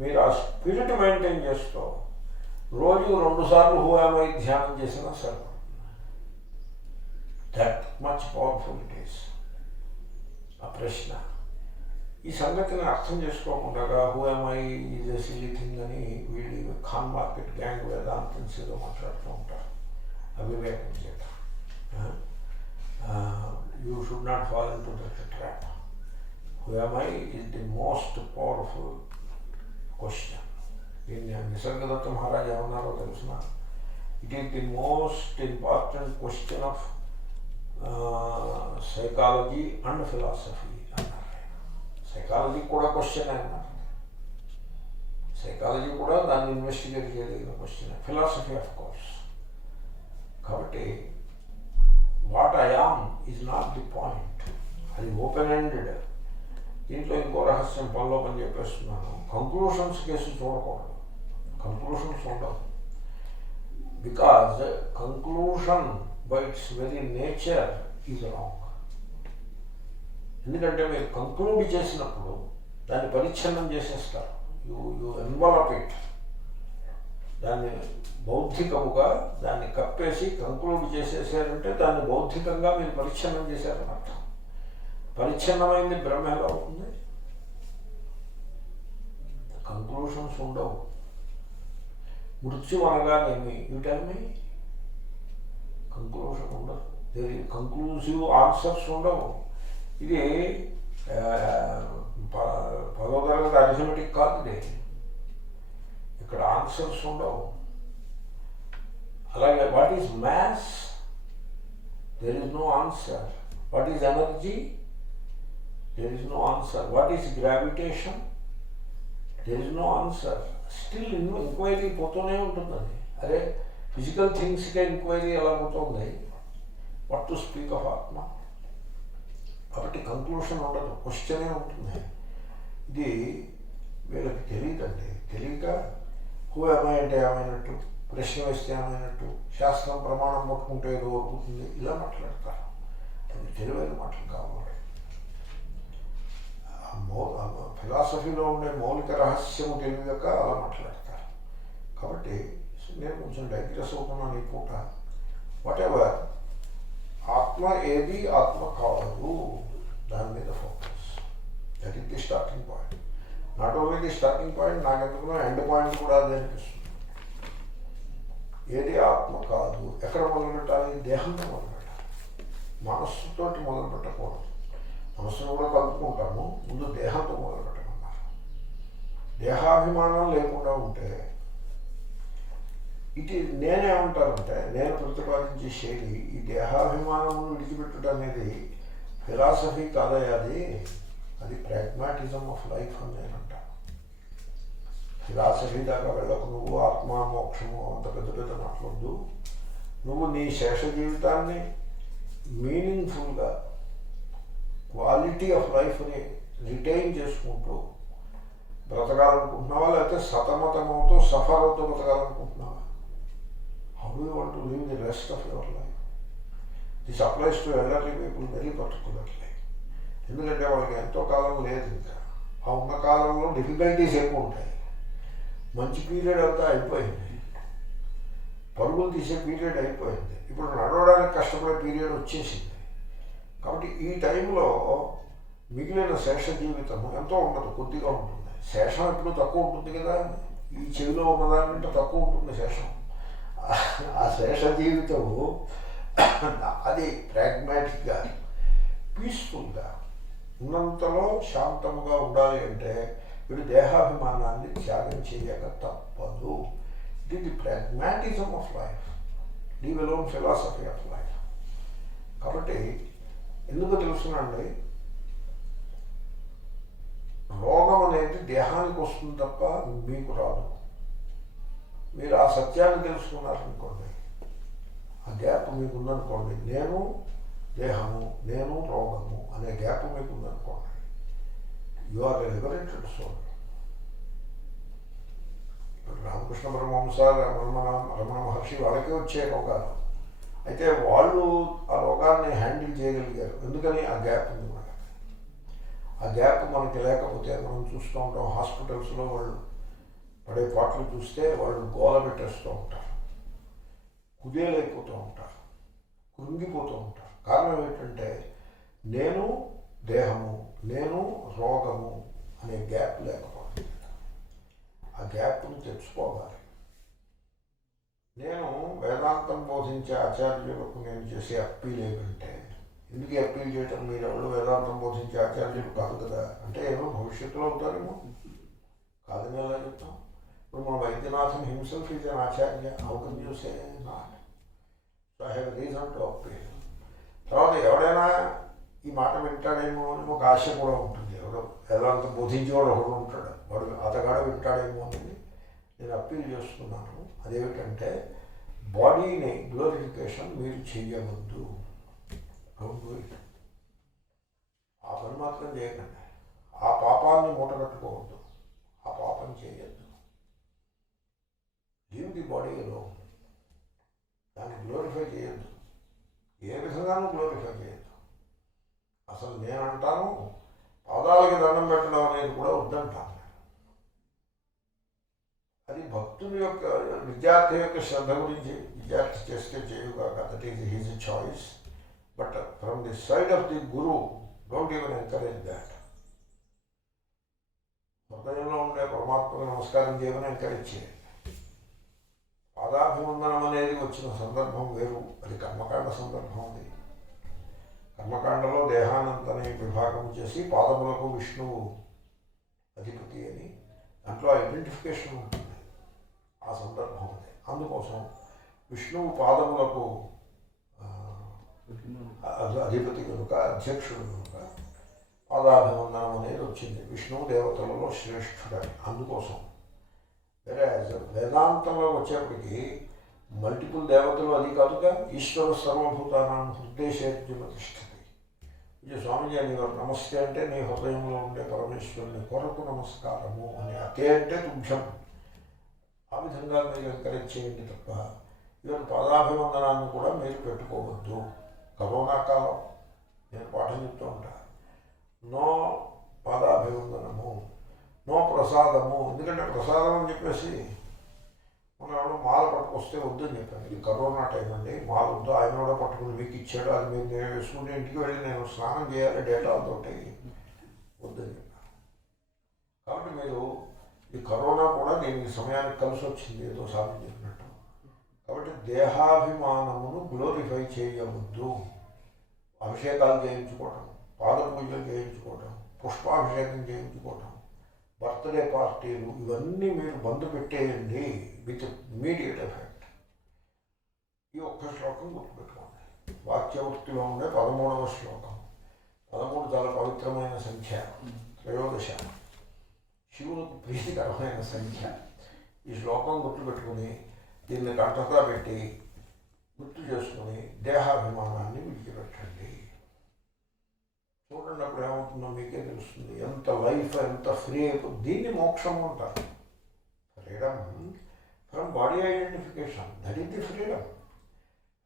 మీరు ఆ స్పిరిట్ మెయింటైన్ చేస్తూ రోజు 2 సార్లు హూ యామ్ ఐ ధ్యానం చేసినా సరిపడుతుంది. That much powerful it is. ఆ ప్రశ్న, ఈ సంగతిని అర్థం చేసుకోకుండా who am I is a silly thing అని వీళ్ళు ఖాన్ మార్కెట్ గ్యాంగ్ వేదాంతన్స్ ఏదో మాట్లాడుతూ ఉంటారు, అవివేకం చేత. You should not fall in to that trap. Who am I is the most powerful question. దీన్ని నిసర్గదత్త మహారాజ్ ఏమన్నారో తెలుసిన, it is the most important question of psychology and philosophy అన్నారు. సైకాలజీ కూడా క్వశ్చన్ అన్నారు, సైకాలజీ కూడా దాన్ని ఇన్వెస్టిగేట్ చేయగలిగిన క్వశ్చన్, ఫిలాసఫీ ఆఫ్ కోర్స్. కాబట్టి what I am is not the point, అది ఓపెన్ ఎండెడ్. దీంట్లో ఇంకో రహస్యం పనిలో పని చెప్పేస్తున్నాను. కంక్లూషన్స్ కేసు చూడకూడదు, కంక్లూషన్స్ ఉండవు. Because conclusion by it's very nature is wrong. ఎందుకంటే మీరు కంక్లూడ్ చేసినప్పుడు దాన్ని పరిచ్ఛిన్నం చేసేస్తారు. యూ ఎన్వలప్ ఇట్, దాన్ని బౌద్ధికముగా దాన్ని కప్పేసి కంక్లూడ్ చేసేసారంటే దాన్ని బౌద్ధికంగా మీరు పరిచ్ఛిన్నం చేశారని అర్థం. పరిచ్ఛిన్నమైంది బ్రహ్మ ఎలా అవుతుంది? కంక్లూషన్స్ ఉండవు. మృత్యు అనగానేమి యూటల్మి కంక్లూషన్ ఉండదు, కంక్లూసివ్ ఆన్సర్స్ ఉండవు. ఇది 10వ తరగతి అరిథమెటిక్ కాదు ఇది. ఇక్కడ ఆన్సర్స్ ఉండవు. అలాగే what is maths? There is no answer. What is energy? There is no answer. What is gravitation? There is no answer. Still enquiry పోతూనే ఉంటుంది. అది అరే ఫిజికల్ థింగ్స్కే ఎంక్వైరీ ఎలా పోతుంది, వాట్ టు స్పీక్ ఆఫ్ ఆత్మ? కాబట్టి కంక్లూషన్ ఉండదు, క్వశ్చనే ఉంటుంది. ఇది వీళ్ళకి తెలియదండి. తెలియక హూ ఏమైంటే ఏమైనట్టు, ప్రశ్న వేస్తే ఏమైనట్టు, శాస్త్రం ప్రమాణం పట్టుకుంటే ఏదో ఊరుకుంటుంది, ఇలా మాట్లాడతారు. అది తెలివైన మాటలు కావాలి. ఫిలాసఫీలో ఉండే మౌలిక రహస్యము తెలియక అలా మాట్లాడతారు. కాబట్టి నేను కొంచెం డైగ్రెస్ అవుతున్నాను ఈ పూట. వాట్ ఎవర్ ఆత్మ ఏది, ఆత్మ కాదు, దాని మీద focus. That is the starting point. Not only the starting point, నాకు ఎందుకున్నా ఎండ్ పాయింట్ కూడా అదే అనిపిస్తుంది. ఏది ఆత్మ కాదు. ఎక్కడ మొదలు పెట్టాలి? దేహంతో మొదలు పెట్టాలి, మనస్సుతోటి మొదలు పెట్టకూడదు. మనస్సును కూడా కలుపుకుంటాము, ముందు దేహంతో మొదలు పెట్టమన్నారు. దేహాభిమానం లేకుండా ఉంటే ఇది నేనేమంటానంటే, నేను ప్రతిపాదించే శైలి ఈ దేహాభిమానమును విడిచిపెట్టుట అనేది ఫిలాసఫీ కాదయ్య, అది ప్రాగ్మాటిజం ఆఫ్ లైఫ్ అని నేను అంటాను. ఫిలాసఫీ దాకా వెళ్ళకు నువ్వు, ఆత్మ మోక్షము అంత పెద్ద పెద్ద మాట్లాడద్దు. నువ్వు నీ శేష జీవితాన్ని మీనింగ్ఫుల్గా క్వాలిటీ ఆఫ్ లైఫ్ని రిటైన్ చేసుకుంటూ బ్రతకాలనుకుంటున్నావా, లేకపోతే సతమతమవుతూ సఫర్ అవుతూ బ్రతకాలనుకుంటున్నావా? How do you want to live the rest of your life? This applies to elderly people very particularly. ఎందుకంటే వాళ్ళకి ఎంతో కాలం లేదు. ఇంకా ఆ ఉన్న కాలంలో డిఫికల్టీస్ ఎక్కువ ఉంటాయి. మంచి పీరియడ్ అంతా అయిపోయింది, పరుగులు తీసే పీరియడ్ అయిపోయింది. ఇప్పుడు నడవడానికి కష్టపడే పీరియడ్ వచ్చేసింది. కాబట్టి ఈ టైంలో మిగిలిన శేష జీవితం ఎంతో ఉండదు, కొద్దిగా ఉంటుంది. శేషం ఎప్పుడు తక్కువ ఉంటుంది కదా, ఈ చెవిలో ఉన్నదానికంటే తక్కువ ఉంటుంది శేషం. ఆ శేష జీవితము అది ప్రాగ్మాటిక్గా పీస్ఫుల్గా ఉన్నంతలో శాంతముగా ఉండాలి అంటే వీడు దేహాభిమానాన్ని త్యాగం చేయక తప్పదు. ఇది pragmatism of life, leave alone philosophy of life. కాబట్టి ఎందుకు తెలుసునండి, రోగం అనేది దేహానికి వస్తుంది తప్ప మీకు రాదు. మీరు ఆ సత్యాన్ని తెలుసుకున్నారనుకోండి, ఆ గ్యాప్ మీకు ఉందనుకోండి, నేను దేహము నేను రోగము అనే గ్యాప్ మీకు ఉందనుకోండి, you are a liberated soul. ఇప్పుడు రామకృష్ణ పరమహంస, రమణ మహర్షి వాళ్ళకే వచ్చే రోగాలు. అయితే వాళ్ళు ఆ రోగాన్ని హ్యాండిల్ చేయగలిగారు. ఎందుకని? ఆ గ్యాప్ ఉంది మనకి. ఆ గ్యాప్ మనకి లేకపోతే మనం చూస్తూ ఉంటాం హాస్పిటల్స్లో వాళ్ళు పడే పాటలు చూస్తే వాళ్ళు గోల పెట్టేస్తూ ఉంటారు, కుదేలైపోతూ ఉంటారు, కృంగిపోతూ ఉంటారు. కారణం ఏంటంటే నేను దేహము నేను రోగము అనే గ్యాప్ లేకపోతే. ఆ గ్యాప్ను తెచ్చుకోవాలి. నేను వేదాంతం బోధించే ఆచార్యులకు నేను చేసే అప్పీల్ ఏమిటంటే, ఎందుకు అప్పీల్ చేయటం, మీరు ఎవరు వేదాంతం బోధించే ఆచార్యులు కాదు కదా అంటే, ఏమో భవిష్యత్తులో అవుతారేమో కాదని ఎలా చెప్తాం? ఇప్పుడు మా Vaidyanathan himself is an Acharya, how can you say not? So I have reason to appeal. తర్వాత ఎవడైనా ఈ మాట వింటాడేమో అని ఒక ఆశ కూడా ఉంటుంది. ఎవడో వేదాంతం బోధించేవాడు ఒకడు ఉంటాడు, వాడు అతగాడ వింటాడేమో అని నేను అప్పీల్ చేస్తున్నాను. అదేమిటంటే, బాడీని గ్లోరిఫికేషన్ మీరు చేయవద్దు. Don't do it. ఆ పని మాత్రం చేయకండి. ఆ పాపాన్ని మూటగట్టుకోవద్దు, ఆ పాపం చేయొద్దు. లీవ్ ది బాడీలో దాన్ని గ్లోరిఫై చేయొద్దు, ఏ విధంగానూ గ్లోరిఫై చేయొద్దు. అసలు నేను అంటాను, పాదాలకి దండం పెట్టడం అనేది కూడా వద్దంటాను. అది భక్తుని యొక్క, విద్యార్థి యొక్క శ్రద్ధ గురించి విద్యార్థి చేస్తే చేయుగాక, that is his choice. But from the side of the guru, don't even encourage that. హృదయంలో ఉండే పరమాత్మకు నమస్కారం చేయమని ఎంకరేజ్ చేయండి. పాదాభివందనం అనేది వచ్చిన సందర్భం వేరు, అది కర్మకాండ సందర్భం. అది కర్మకాండలో దేహానంతని విభాగం చేసి పాదములకు విష్ణువు అధిపతి అని దాంట్లో ఐడెంటిఫికేషన్ ఉంటుంది. ఆ సందర్భం అది. అందుకోసం విష్ణువు పాదములకు అధిపతి కనుక, అధ్యక్షుడు కనుక పాదాభివందనం అనేది వచ్చింది. విష్ణువు దేవతలలో శ్రేష్ఠుడని. అందుకోసం వేరే వేదాంతంలో వచ్చేప్పటికీ మల్టిపుల్ దేవతలు అది కాదుగా. ఈశ్వర సర్వభూతానాం హృదయశేర్జుమతిష్టతి. ఇది స్వామిజీ అనేవారు, నమస్తే అంటే నీ హృదయంలో ఉండే పరమేశ్వరుని కొరకు నమస్కారము అని. అతే అంటే తుభ్యం. ఆ విధంగా మీరు ఎంకరేజ్ చేయండి తప్ప ఇవన్నీ పాదాభివందనాన్ని కూడా మీరు పెట్టుకోవద్దు. కరోనా కాలం నేను పాఠం చెప్తూ ఉంటాను, నో పాదాభివందనము, నో ప్రసాదము. ఎందుకంటే ప్రసాదం అని చెప్పేసి మనం ఎవడో మాల పట్టుకొస్తే వద్దని చెప్పాను. ఇది కరోనా టైం అండి, మాల వద్దు, ఆయన కూడా పట్టుకుని మీకు ఇచ్చాడు, అది మీరు నేను వేసుకుంటే ఇంటికి వెళ్ళి నేను స్నానం చేయాలి డేటాలతోటి, వద్దని చెప్పాను. కాబట్టి మీరు ఈ కరోనా కూడా దీనికి సమయానికి కలిసి వచ్చింది, ఏదో సాధన చెప్పినట్టు. కాబట్టి దేహాభిమానమును గ్లోరిఫై చేయవద్దు. అభిషేకాలు చేయించుకోవటం, పాద పూజలు చేయించుకోవటం, పుష్పాభిషేకం చేయించుకోవటం, బర్త్డే పార్టీలు ఇవన్నీ మీరు బంద్ పెట్టేయండి విత్ ఇమ్మీడియట్ ఎఫెక్ట్. ఈ ఒక్క శ్లోకం గుర్తుపెట్టుకోండి. వాక్యవృత్తిలో ఉండే 13వ శ్లోకం. 13 చాలా పవిత్రమైన సంఖ్య, 13. శివునికి ప్రీతికరమైన సంఖ్య. ఈ శ్లోకం గుర్తుపెట్టుకుని దీన్ని కంఠతా పెట్టి గుర్తు చేసుకుని దేహాభిమానాన్ని విడిచిపెట్టండి. చూడండి అప్పుడు ఏమవుతుందో మీకే తెలుస్తుంది. ఎంత లైఫ్ ఎంత ఫ్రీ అయిపోతుంది. దీన్ని మోక్షము అంటారు. Freedom from body identification, that is the freedom.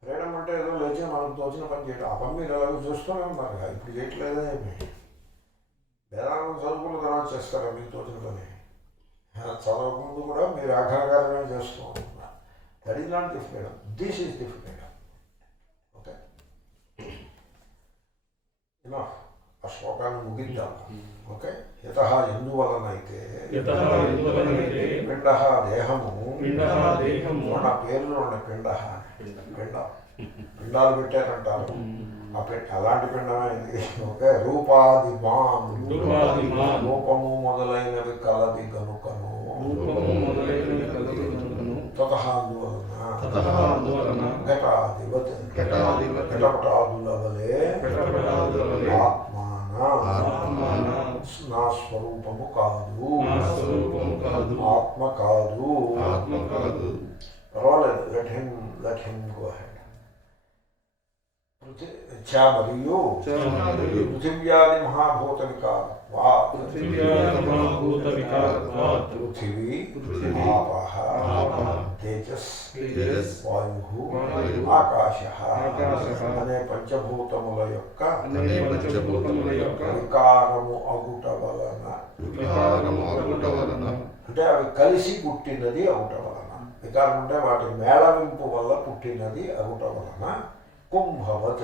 Freedom అంటే ఏదో లేచి మనకు తోచిన పని చేయడం. ఆ పని మీరు ఎలాగో చేస్తూనే ఉన్నారు. ఇప్పుడు చేయట్లేదా ఏమి? వేదాంతం చదువుకున్న తర్వాత చేస్తారా మీకు తోచిన పని? చదవకముందు కూడా మీరు ఆఘారకారమే చేస్తూ ఉంటున్నారు. That is not the freedom, this is the freedom. Okay, enough. ఆ శ్లోకాన్ని ముగిద్దాం. ఓకే, యతః ఎందువలనైతే పిండ దేహము, మన పేర్లు ఉన్న పిండ పిండాలు పెట్టారంటారు. ఆ అలాంటి పిండమే ఇది. ఓకే, రూపాదిమాన్, రూపము మొదలైనవి కలది గనుకను, తతః అందువలన ఘటాధివత్ ఘటపటాదుల వలె ఆత్మాన నా స్వరూపము కాదు, ఆత్మ కాదు. పర్వాలేదు, let him go ahead. మరియు పృథివ్యాది మహాభూత వికారత్వాత్, పృథివీ ఆపః తేజస్ వాయు ఆకాశః అనే పంచభూతముల యొక్క వికారము అగుట వలన, అంటే అవి కలిసి పుట్టినది అవుట వలన, వికారం అంటే వాటి మేళవింపు వల్ల పుట్టినది అవుట వలన కుంభవత్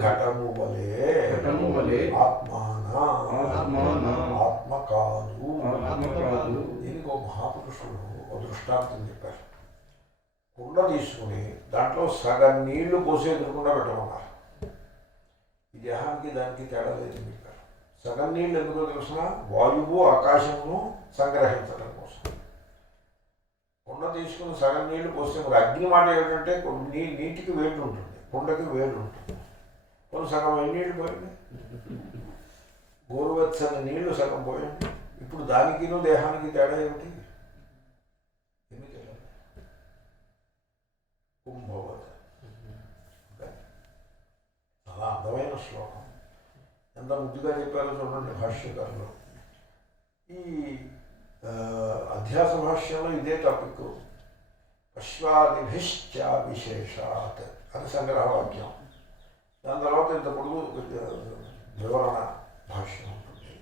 ఘటము వలె ఆత్మాన ఆత్మ కాదు. దీనికి ఒక మహాపురుషుడు ఒక దృష్టాంతం చెప్పారు. కుండ తీసుకుని దాంట్లో సగం నీళ్లు పోసి ఎదురకుండా పెట్టమన్నారు. ఈ దేహానికి దానికి తేడా లేదని చెప్పారు. సగం నీళ్ళు ఎందుకో తెలిసిన, వాయువు ఆకాశమును సంగ్రహించడం కోసం. కుండ తీసుకుని సగం నీళ్లు పోస్తే మరి అగ్ని మాట ఏమిటంటే నీటికి వేడి ఉంటుంది, కుండకి వేడి ఉంటుంది. కొన్ని సగం నీళ్లు పోయింది, గోరువెచ్చని నీళ్లు సగం పోయింది. ఇప్పుడు దానికి దేహానికి తేడా ఏమిటి? ఎందుకు కుంభవత్. చాలా అందమైన శ్లోకం. ఎంత ముద్దుగా చెప్పారో చూడండి భాష్యకారులు. ఈ అధ్యాస భాష్యంలో ఇదే టాపిక్. పశ్వాదిభిశ్చ విశేషాత్ అని సంగ్రహవాక్యం. దాని తర్వాత ఇంత పొడుగు వివరణ భాష్యం ఉంటుంది.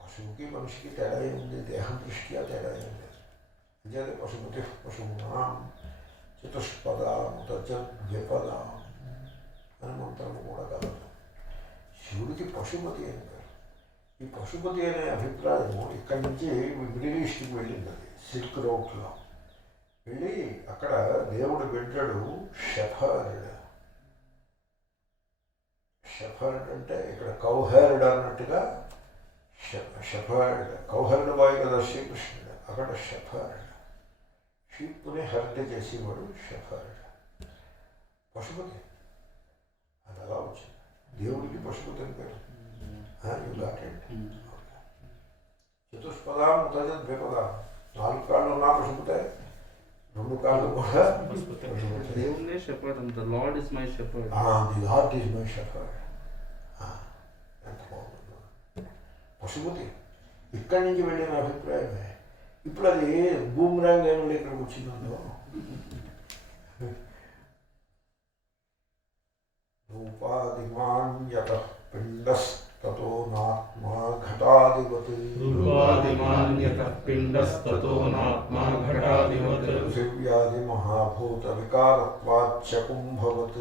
పశువుకి మనిషికి తేడా ఉంది, దేహం దృష్ట్యా తేడా ఉంది. అంతే పశుపతి పశువునాం చతుష్పదాముతద్విపదాం అని మంత్రము కూడా కలదు. శివుడికి పశుపతి అని పేరు. ఈ పశుపతి అనే అభిప్రాయము ఇక్కడి నుంచి మిడిల్ ఈస్ట్కి వెళ్ళింది. అది సిల్క్ రోడ్లో వెళ్ళి అక్కడ దేవుడు బిడ్డడు షెఫర్డ్. షెఫర్డ్ అంటే ఇక్కడ కౌహర్డ్ అన్నట్టుగా షెఫర్డ్. కౌహర్డ్ బాయ్ కదా శ్రీకృష్ణుడు, అక్కడ షెఫర్డ్. షీప్ని హర్డ్ చేసేవాడు షెఫర్డ్. పశుపతి అది అలా వచ్చింది. దేవుడికి పశుపతి అని పేరు. చతుష్పదాం ద్విపదా, 4 కాళ్ళు ఉన్నా పశుపతే, 2 కాళ్ళు కూడా పశుపతే. ఎంత బాగుంది పశుపతి. ఇక్కడి నుంచి వెళ్ళిన అభిప్రాయమే. ఇప్పుడు అది బూమ్రాంగ్ ఏమో ఇక్కడికి వచ్చిందో. రూపాదిమాన్యత పిండస్తతో నాత్మా ఘటాధిపతి, పృథివ్యాది మహాభూత వికారత్వాచ్చ కుంభవత్,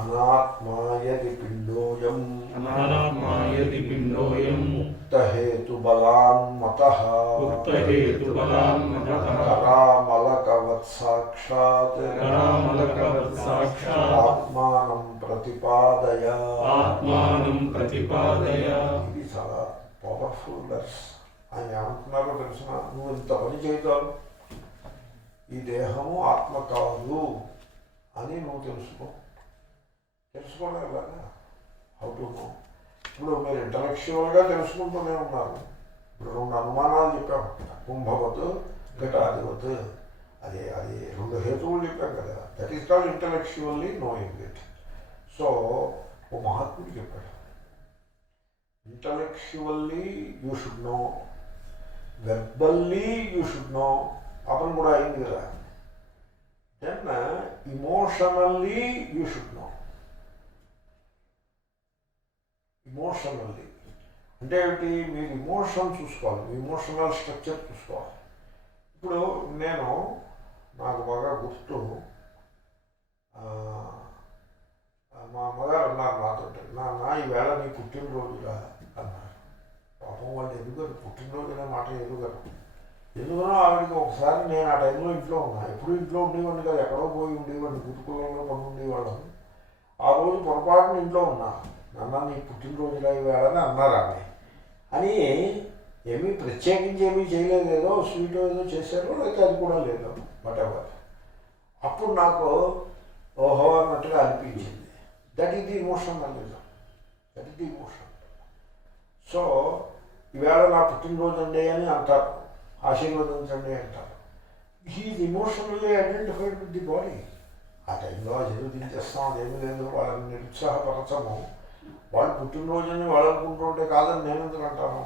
అనాత్మాయది పిండోయం ముక్తహేతు బలాన్మతః కరామలకవత్ సాక్షాత్ ఆత్మానం ప్రతిపాదయ. ఇది చాలా పవర్ఫుల్ వర్స్. ఆయన ఏమంటున్నారో తెలిసిన, నువ్వు ఇంత పని చేయగలవు, ఈ దేహము ఆత్మ కాదు అని నువ్వు తెలుసుకోవడం ఎలాగా? How to know? ఇప్పుడు మీరు ఇంటలెక్చువల్గా తెలుసుకుంటూనే ఉన్నారు. ఇప్పుడు 2 అనుమానాలు చెప్పాము, కుంభవత్ ఘటాధివత్, అది 2 హేతువులు చెప్పాం కదా. That is called intellectually knowing it. So ఓ మహాత్ముడు చెప్పాడు, intellectually you should know, verbally you should know. అతను కూడా అయింది కదా. Then emotionally you should know. Emotionally అంటే ఏమిటి? మీరు ఇమోషన్ చూసుకోవాలి, మీ ఇమోషనల్ స్ట్రక్చర్ చూసుకోవాలి. ఇప్పుడు నాకు బాగా గుర్తు, మా అమ్మగారు అన్నారు నాతో, నాన్న ఈవేళ నీ పుట్టినరోజురా అన్నారు. పాపం వాళ్ళు ఎదుగురు, పుట్టినరోజు అనే మాట ఎదుగురు. ఎందుకనో ఆవిడకి ఒకసారి నేను ఆ టైంలో ఇంట్లో ఉన్నా, ఎప్పుడు ఇంట్లో ఉండేవాడిని కదా, ఎక్కడో పోయి ఉండేవాడిని, గురుకులంలో పని ఉండేవాళ్ళం. ఆ రోజు పొరపాటున ఇంట్లో ఉన్నా. నాన్న నీ పుట్టినరోజులా ఈవేళ అని అన్నారు ఆమె. అని ఏమీ ప్రత్యేకించి ఏమీ చేయలేదు, ఏదో స్వీట్ ఏదో చేశారో లేకపోతే అది కూడా లేదు, వాటెవర్. అప్పుడు నాకు ఓహో అన్నట్టుగా అనిపించింది. That is the emotionalism, that is the emotion. So ఈవేళ నా పుట్టినరోజు అండి అని అంటారు, ఆశీర్వదించండి అంటారు. He is emotionally identified with the body. ఆ టైంలో ఆశీర్వదించేస్తాం, అదేమీ లేదు, వాళ్ళని నిరుత్సాహపరచము. వాళ్ళు పుట్టినరోజుని వాళ్ళు అనుకుంటుంటే కాదని నేను ఎందుకు అంటాను.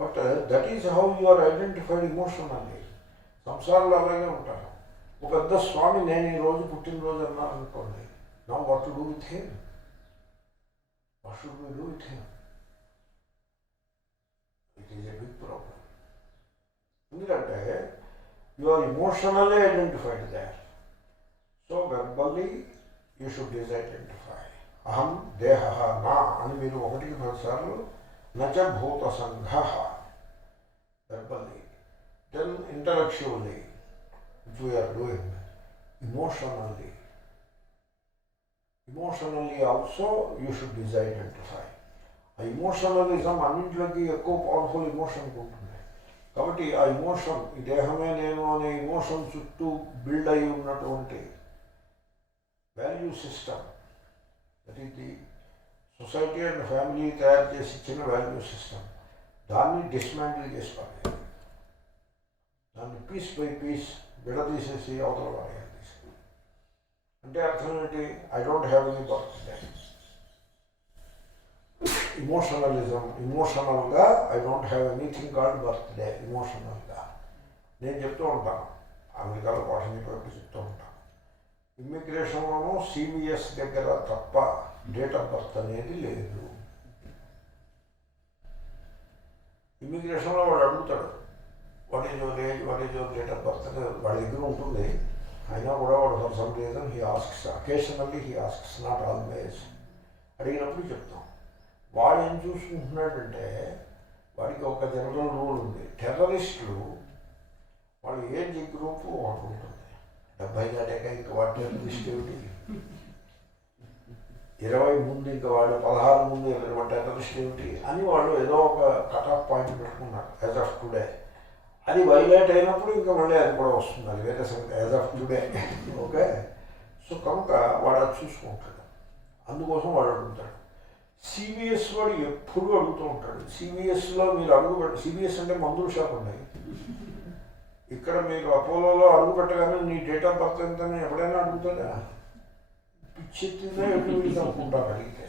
But that is how you are identified emotionally. సంసారంలో అలాగే ఉంటారు. ఒక పెద్ద స్వామి నేను ఈరోజు పుట్టినరోజు అన్నాను అనుకోండి, now what to do with him? What should we do with him? It is a big problem. ఎందుకంటే you are emotionally identified there. So verbally you should disidentify. అహం దేహ నా అని మీరు 1కి 10 సార్లు నచ భూత సంఘ verbally. Then intellectually which we're doing. Emotionally also you should disidentify. ఆ ఇమోషనలిజం అన్నింటిలోకి ఎక్కువ పవర్ఫుల్ ఇమోషన్ ఉంటుంది. కాబట్టి ఆ ఇమోషన్, ఈ దేహమే నేను అనే ఇమోషన్ చుట్టూ బిల్డ్ అయి ఉన్నటువంటి value system, that is the society and family తయారు చేసి ఇచ్చిన వాల్యూ సిస్టమ్, దాన్ని డిస్మాంటిల్ చేసి పడేది. దాన్ని పీస్ బై పీస్ విడదీసేసి అవతల వాడేది. అంటే అర్థం ఏంటి? I don't have any birthday. ఇమోషనల్గా I don't have anything called birthday. ఇమోషనల్గా నేను చెప్తూ ఉంటాను, అమెరికాలో పాఠం చెప్పేటప్పుడు చెప్తూ ఉంటాను, ఇమ్మిగ్రేషన్లోనూ CVS దగ్గర తప్ప డేట్ ఆఫ్ బర్త్ అనేది లేదు. ఇమ్మిగ్రేషన్లో వాడు అడుగుతాడు, what is your age, what is your date of birth అనేది వాడి దగ్గర ఉంటుంది. అయినా కూడా వాడు for some reason he asks, occasionally he asks, not always. అడిగినప్పుడు చెప్తాం. వాడు ఏం చూసుకుంటున్నాడంటే, వాడికి ఒక జనరల్ రూల్ ఉంది. టెర్రరిస్టులు వాడు ఏజ్ గ్రూపు ఒకటి ఉంటుంది. 70 దాటాక ఇంకా వాడు టెర్రరిస్ట్ ఏమిటి, 20 ముందు ఇంకా వాడు 16 ముందు టెర్రరిస్ట్ ఏమిటి అని వాళ్ళు ఏదో ఒక కట్ ఆఫ్ పాయింట్ పెట్టుకున్నారు యాజ్ ఆఫ్ టుడే. అది వైలేట్ అయినప్పుడు ఇంకా మళ్ళీ అది కూడా వస్తుంది, అది వేరే సంగతి, as of today. Okay. So కనుక వాడు అది చూసుకుంటాడు, అందుకోసం వాడు అడుగుతాడు. CVS వాడు ఎప్పుడు అడుగుతూ ఉంటాడు. CVSలో మీరు అడుగు CVS అంటే మందుల షాప్ ఉన్నాయి. ఇక్కడ మీరు అపోలోలో అడుగు పెట్టగానే నీ డేట్ ఆఫ్ బర్త్ ఎంతని ఎప్పుడైనా అడుగుతాడా? పిచ్చెత్తిందా ఎప్పుడు అనుకుంటారు అడిగితే.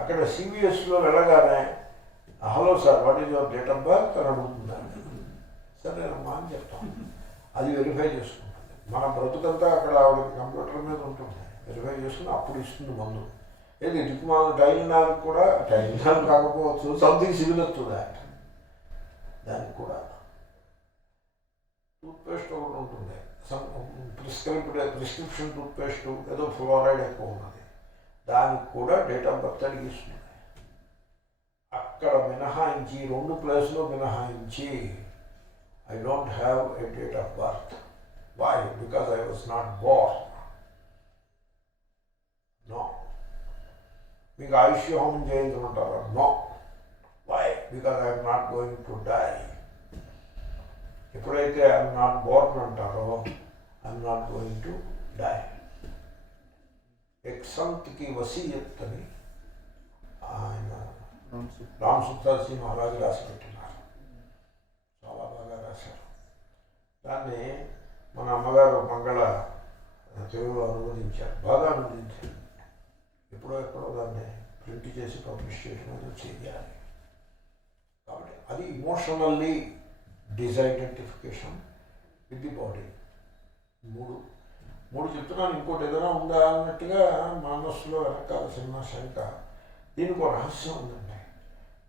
అక్కడ CVSలో వెళ్ళగానే hello sir what is your date of birth అని అడుగుతున్నాను. సరే అమ్మా అని చెప్తాం. అది వెరిఫై చేసుకుంటుంది. మన బ్రతుకంతా అక్కడ ఆవిడకి కంప్యూటర్ మీద ఉంటుంది, వెరిఫై చేసుకుని అప్పుడు ఇస్తుంది మందు. ఏది దిక్కుమాల టైలినాల్ కూడా, టైలినాల్ కాకపోవచ్చు, సంథింగ్ సిమిలర్ టు దాట్. దానికి కూడా టూత్పేస్ట్ ఒకటి ఉంటుంది, ప్రిస్క్రిప్షన్ టూత్పేస్ట్, ఏదో ఫ్లోరైడ్ ఎక్కువ ఉన్నది, దానికి కూడా డేట్ ఆఫ్ బర్త్ అడిగిస్తుంది. అక్కడ మినహాయించి 2 ప్లేస్లో మినహాయించి I don't have a date of birth. Why? was not born. No. మీకు ఆయుష్య హోమం చేయించమంటారా? నో. Why? Because I'm not going to die. ఎప్పుడైతే ఐఎమ్ నాట్ బోర్న్ అంటారో I'm not going to die. ఎక్ సంత్కి వసీయత్ అని ఆయన రామ్ సుక్తాజీ మహారాజు రాసి పెట్టినారు. చాలా బాగా రాశారు. దాన్ని మన అమ్మగారు మంగళ తెలుగులో అనువదించారు, బాగా అనువదించారు. ఎప్పుడో దాన్ని ప్రింట్ చేసి పబ్లిష్ చేయడం అనేది చేయాలి. కాబట్టి అది ఇమోషనల్లీ డిసైడెంటిఫికేషన్ విత్ ది బాడీ. మూడు చెప్తున్నాను. ఇంకోటి ఏదైనా ఉందా అన్నట్టుగా మనస్సులో వెనకాల చిన్న శంక. దీనికి ఒక రహస్యం ఉందండి.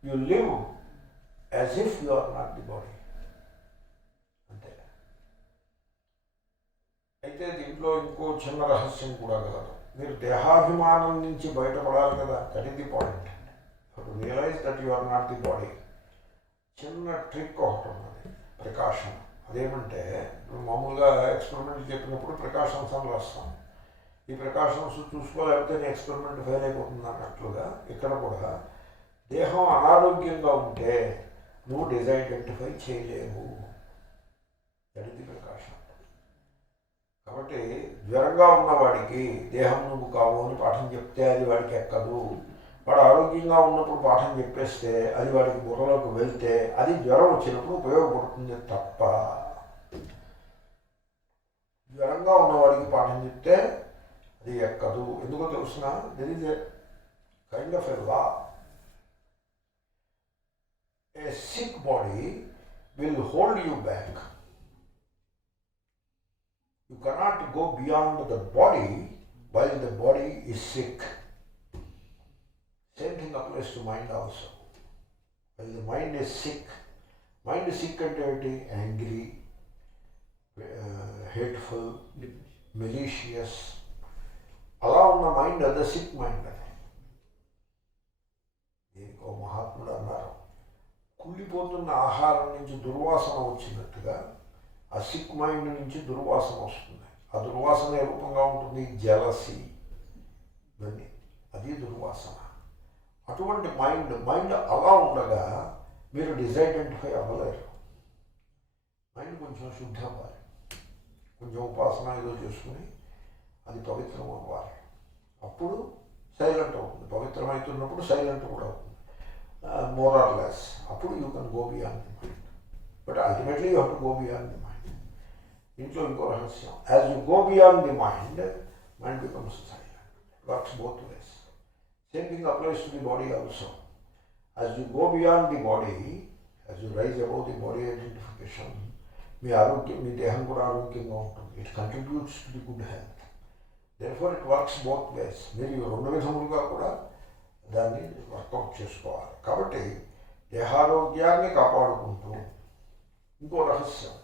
You live as if you are not the body. అంతే. అయితే దీంట్లో ఇంకో చిన్న రహస్యం కూడా కలదు. మీరు దేహాభిమానం నుంచి బయటపడాలి కదా. That is the point. To realize that you are not the body. చిన్న ట్రిక్ ఒకటి ఉన్నది, ప్రికాషన్. అదేమంటే ఇప్పుడు మామూలుగా ఎక్స్పెరిమెంట్ చెప్పినప్పుడు ప్రికాషన్స్ అని రాస్తాం. ఈ ప్రికాషన్స్ చూసుకోలేకపోతే నీ ఎక్స్పెరిమెంట్ ఫెయిల్ అయిపోతుంది అన్నట్లుగా ఇక్కడ కూడా దేహం అనారోగ్యంగా ఉంటే నువ్వు డిజైడెంటిఫై చేయలేవు. That is the precaution. కాబట్టి జ్వరంగా ఉన్నవాడికి దేహం నువ్వు కావు అని పాఠం చెప్తే అది వాడికి ఎక్కదు. వాడు ఆరోగ్యంగా ఉన్నప్పుడు పాఠం చెప్పేస్తే అది వాడికి బుర్రలోకి వెళ్తే అది జ్వరం వచ్చినప్పుడు ఉపయోగపడుతుంది తప్ప, జ్వరంగా ఉన్నవాడికి పాఠం చెప్తే అది ఎక్కదు. ఎందుకో తెలుసిన, there is a kind of a law. A sick body will hold you back. You cannot go beyond the body while the body is sick. Same thing applies to mind also. While the mind is sick అంటే angry, hateful, malicious, అలా ఉన్న mind అది sick mind అని. దీనికి ఒక మహాత్ముడు అన్నారు, కుళ్ళిపోతున్న ఆహారం నుంచి దుర్వాసన వచ్చినట్టుగా ఆ సిక్ మైండ్ నుంచి దుర్వాసన వస్తుంది. ఆ దుర్వాసన ఏ రూపంగా ఉంటుంది? జలసి, ఇవన్నీ. అది దుర్వాసన. అటువంటి మైండ్ అలా ఉండగా మీరు డిజైడెంటిఫై అవ్వలేరు. మైండ్ కొంచెం శుద్ధి అవ్వాలి, కొంచెం ఉపాసన ఏదో చేసుకుని అది పవిత్రం అవ్వాలి. అప్పుడు సైలెంట్ అవుతుంది. పవిత్రమవుతున్నప్పుడు సైలెంట్ కూడా అవుతుంది, మోర్ ఆర్ లెస్. అప్పుడు you can go beyond the mind. But ultimately you have to go beyond the mind. ఇంట్లో ఇంకో రహస్యం, as you go beyond the mind becomes silent. Works both ways. Same thing applies to the body also. As you go beyond the body, as you rise about the body identification, మీ ఆరోగ్యం, మీ దేహం కూడా ఆరోగ్యంగా ఉంటుంది. It contributes to the good health. Therefore it works both వేస్. మీరు రెండు విధములుగా కూడా దాన్ని వర్కౌట్ చేసుకోవాలి. కాబట్టి దేహారోగ్యాన్ని కాపాడుకుంటూ, ఇంకో రహస్యం,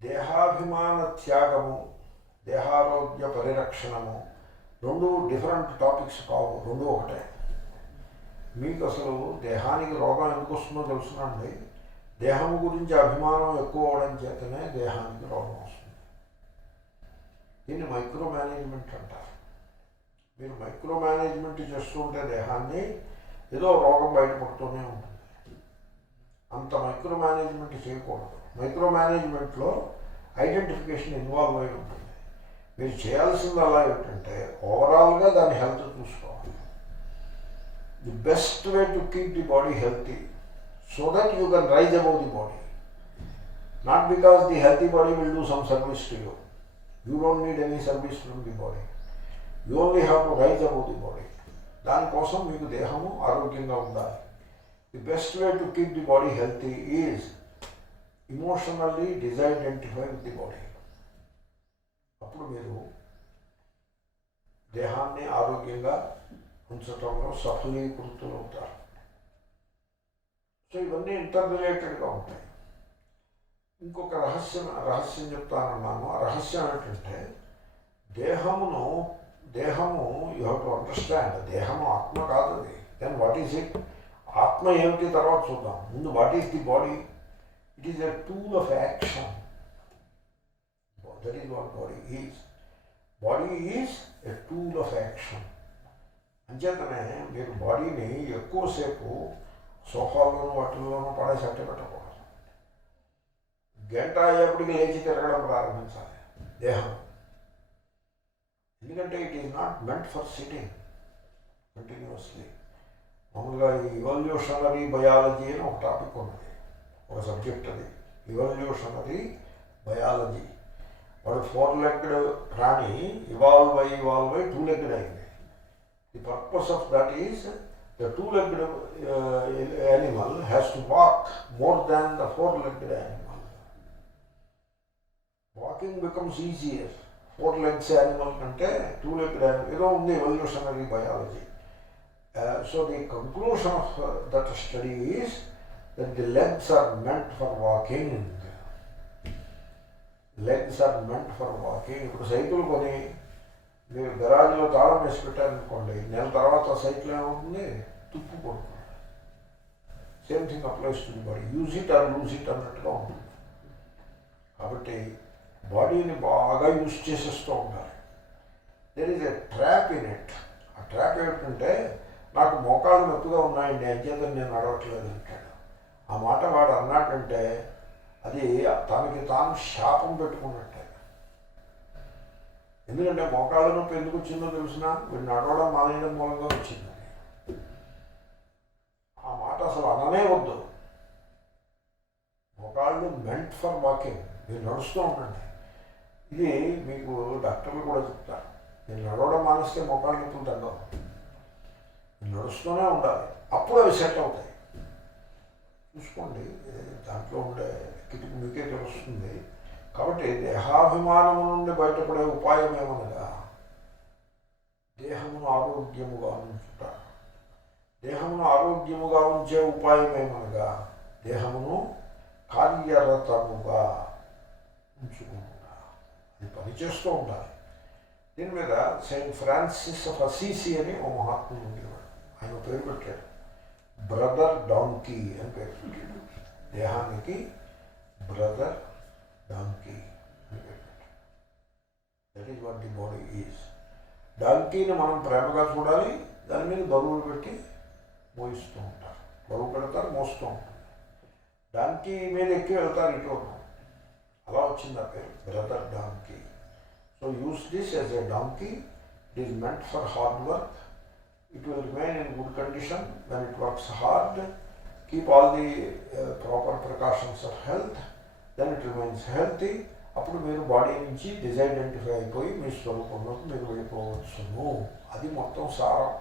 దేహాభిమాన త్యాగము, దేహారోగ్య పరిరక్షణము రెండు డిఫరెంట్ టాపిక్స్ కావు, రెండు ఒకటే. మీకు అసలు దేహానికి రోగం ఎందుకు వస్తుందో తెలుసునండి. దేహం గురించి అభిమానం ఎక్కువ అవడం చేతనే దేహానికి రోగం వస్తుంది. దీన్ని మైక్రో మేనేజ్మెంట్ అంటారు. మీరు మైక్రో మేనేజ్మెంట్ చేస్తూ ఉంటే దేహాన్ని ఏదో రోగం బయటపడుతూనే ఉంటుంది. అంత మైక్రో మేనేజ్మెంట్ చేయకూడదు. మైక్రో మేనేజ్మెంట్లో ఐడెంటిఫికేషన్ ఇన్వాల్వ్ అయి ఉంటుంది. మీరు చేయాల్సింది అలా ఏంటంటే ఓవరాల్గా దాని హెల్త్ చూసుకోవాలి. The best way to keep the body healthy so that you can rise above the body. Not because the healthy body will do some service to you. You don't need any service from the body. You only have to rise above the body. దానికోసం మీకు దేహము ఆరోగ్యంగా ఉండాలి. The best way to keep the body healthy is emotionally disidentify with the body. అప్పుడు మీరు దేహాన్ని ఆరోగ్యంగా ఉంచటంలో సఫలీకృతులు అవుతారు. సో ఇవన్నీ ఇంటర్ రిలేటెడ్గా ఉంటాయి. ఇంకొక రహస్యం చెప్తానన్నాను. ఆ రహస్యం ఏంటంటే దేహము యూ హ్యావ్ టు అండర్స్టాండ్. దేహము ఆత్మ కాదు. అది దెన్ వాట్ ఈజ్ ఇట్? ఆత్మ ఏమిటి తర్వాత చూద్దాం. ముందు what is the body? It is a tool of action. That is what body is. Body is a tool of action. అంచేతనే మీరు బాడీని ఎక్కువసేపు సోఫాల్లోనూ వాటిల్లోనూ పడేసి అట్టే పెట్టకూడదు. గంట అయ్యేప్పటికి లేచి తిరగడం ప్రారంభించాలి దేహం. ఎందుకంటే it is not meant for sitting continuously. మామూలుగా ఈ ఇవల్యూషనరీ బయాలజీ అని ఒక టాపిక్ ఉన్నది, ఒక సబ్జెక్ట్. అది ఇవల్యూషనరీ బయాలజీ. వాడు 4-legged ప్రాణి ఇవాల్వ్ అయ్యి 2-legged అయింది. The purpose of that is the 2-legged animal has to walk more than the 4-legged animal. Walking becomes easier. 4 legs animal kante 2-legged animal. It is the evolutionary biology. So the conclusion of that study is that the legs are meant for walking. Legs are meant for walking. ఇప్పుడు cycle కొని మీరు గరాజ్లో తాళం వేసి పెట్టారనుకోండి, నెల తర్వాత cycle ఏమవుతుంది? తుప్పు పడుతుంది. Same thing applies to the body. Use it or lose it అన్నట్టుగా ఉంటుంది. కాబట్టి బాడీని బాగా యూజ్ చేసేస్తూ ఉండాలి. There is a trap in it. ఆ ట్రాప్ ఏమిటంటే, నాకు మోకాళ్ళు నొప్పిగా ఉన్నాయండి అంచేత నేను నడవట్లేదు అంటాడు. ఆ మాట వాడు అన్నాడంటే అది తనకి తాను శాపం పెట్టుకున్నట్టే. ఎందుకంటే మోకాళ్ళ నొప్పి ఎందుకు వచ్చిందో తెలిసినా వీడు నడవడం మానేయడం మూలంగా వచ్చిందని. ఆ మాట అసలు అననే వద్దు. మోకాళ్ళు మెంట్ ఫర్ వాకింగ్. మీరు నడుస్తూ ఉండండి. ఇది మీకు డాక్టర్లు కూడా చెప్తారు. మీరు నడవడం మానేస్తే మోకాళ్ళ నొప్పులు తగ్గవు. మీరు నడుస్తూనే ఉండాలి, అప్పుడు అవి సెట్ అవుతాయి. చూసుకోండి, దాంట్లో ఉండే కిటికీ మీకే తెలుస్తుంది. కాబట్టి దేహాభిమానము నుండి బయటపడే ఉపాయం ఏమనగా దేహమును ఆరోగ్యముగా ఉంచుట. దేహమును ఆరోగ్యముగా ఉంచే ఉపాయం ఏమనగా దేహమును కార్యరతముగా ఉంచుకుంటా. అది పనిచేస్తూ ఉండాలి. దీని మీద సెయింట్ ఫ్రాన్సిస్ ఆఫ్ అసీసీ అని ఓ మహాత్ముడు ఉండేవాడు. ఆయన పేరు పెట్టాడు, బ్రదర్ డాంకీ అని పేరు పెట్టాడు. దేహానికి బ్రదర్ డాంకీ అని పేరు పెట్టాడు. That is what the body is. డాంకీని మనం ప్రేమగా చూడాలి. దాని మీద బరువులు పెట్టి మోయిస్తూ ఉంటారు. బరువు పెడతారు, మోస్తూ ఉంటుంది. డాంకీ మీద ఎక్కి వెళ్తారు ఇటు. అలా వచ్చింది ఆ పేరు, brother donkey. So use this as a donkey. It is meant for hard work. It will remain in good condition when it works hard. Keep all the proper precautions of health. Then it remains healthy. అప్పుడు మీరు body నుంచి డిజైడెంటిఫై అయిపోయి మీ స్వరూపంలోకి మీరు వెళ్ళిపోవచ్చును. అది మొత్తం సారం.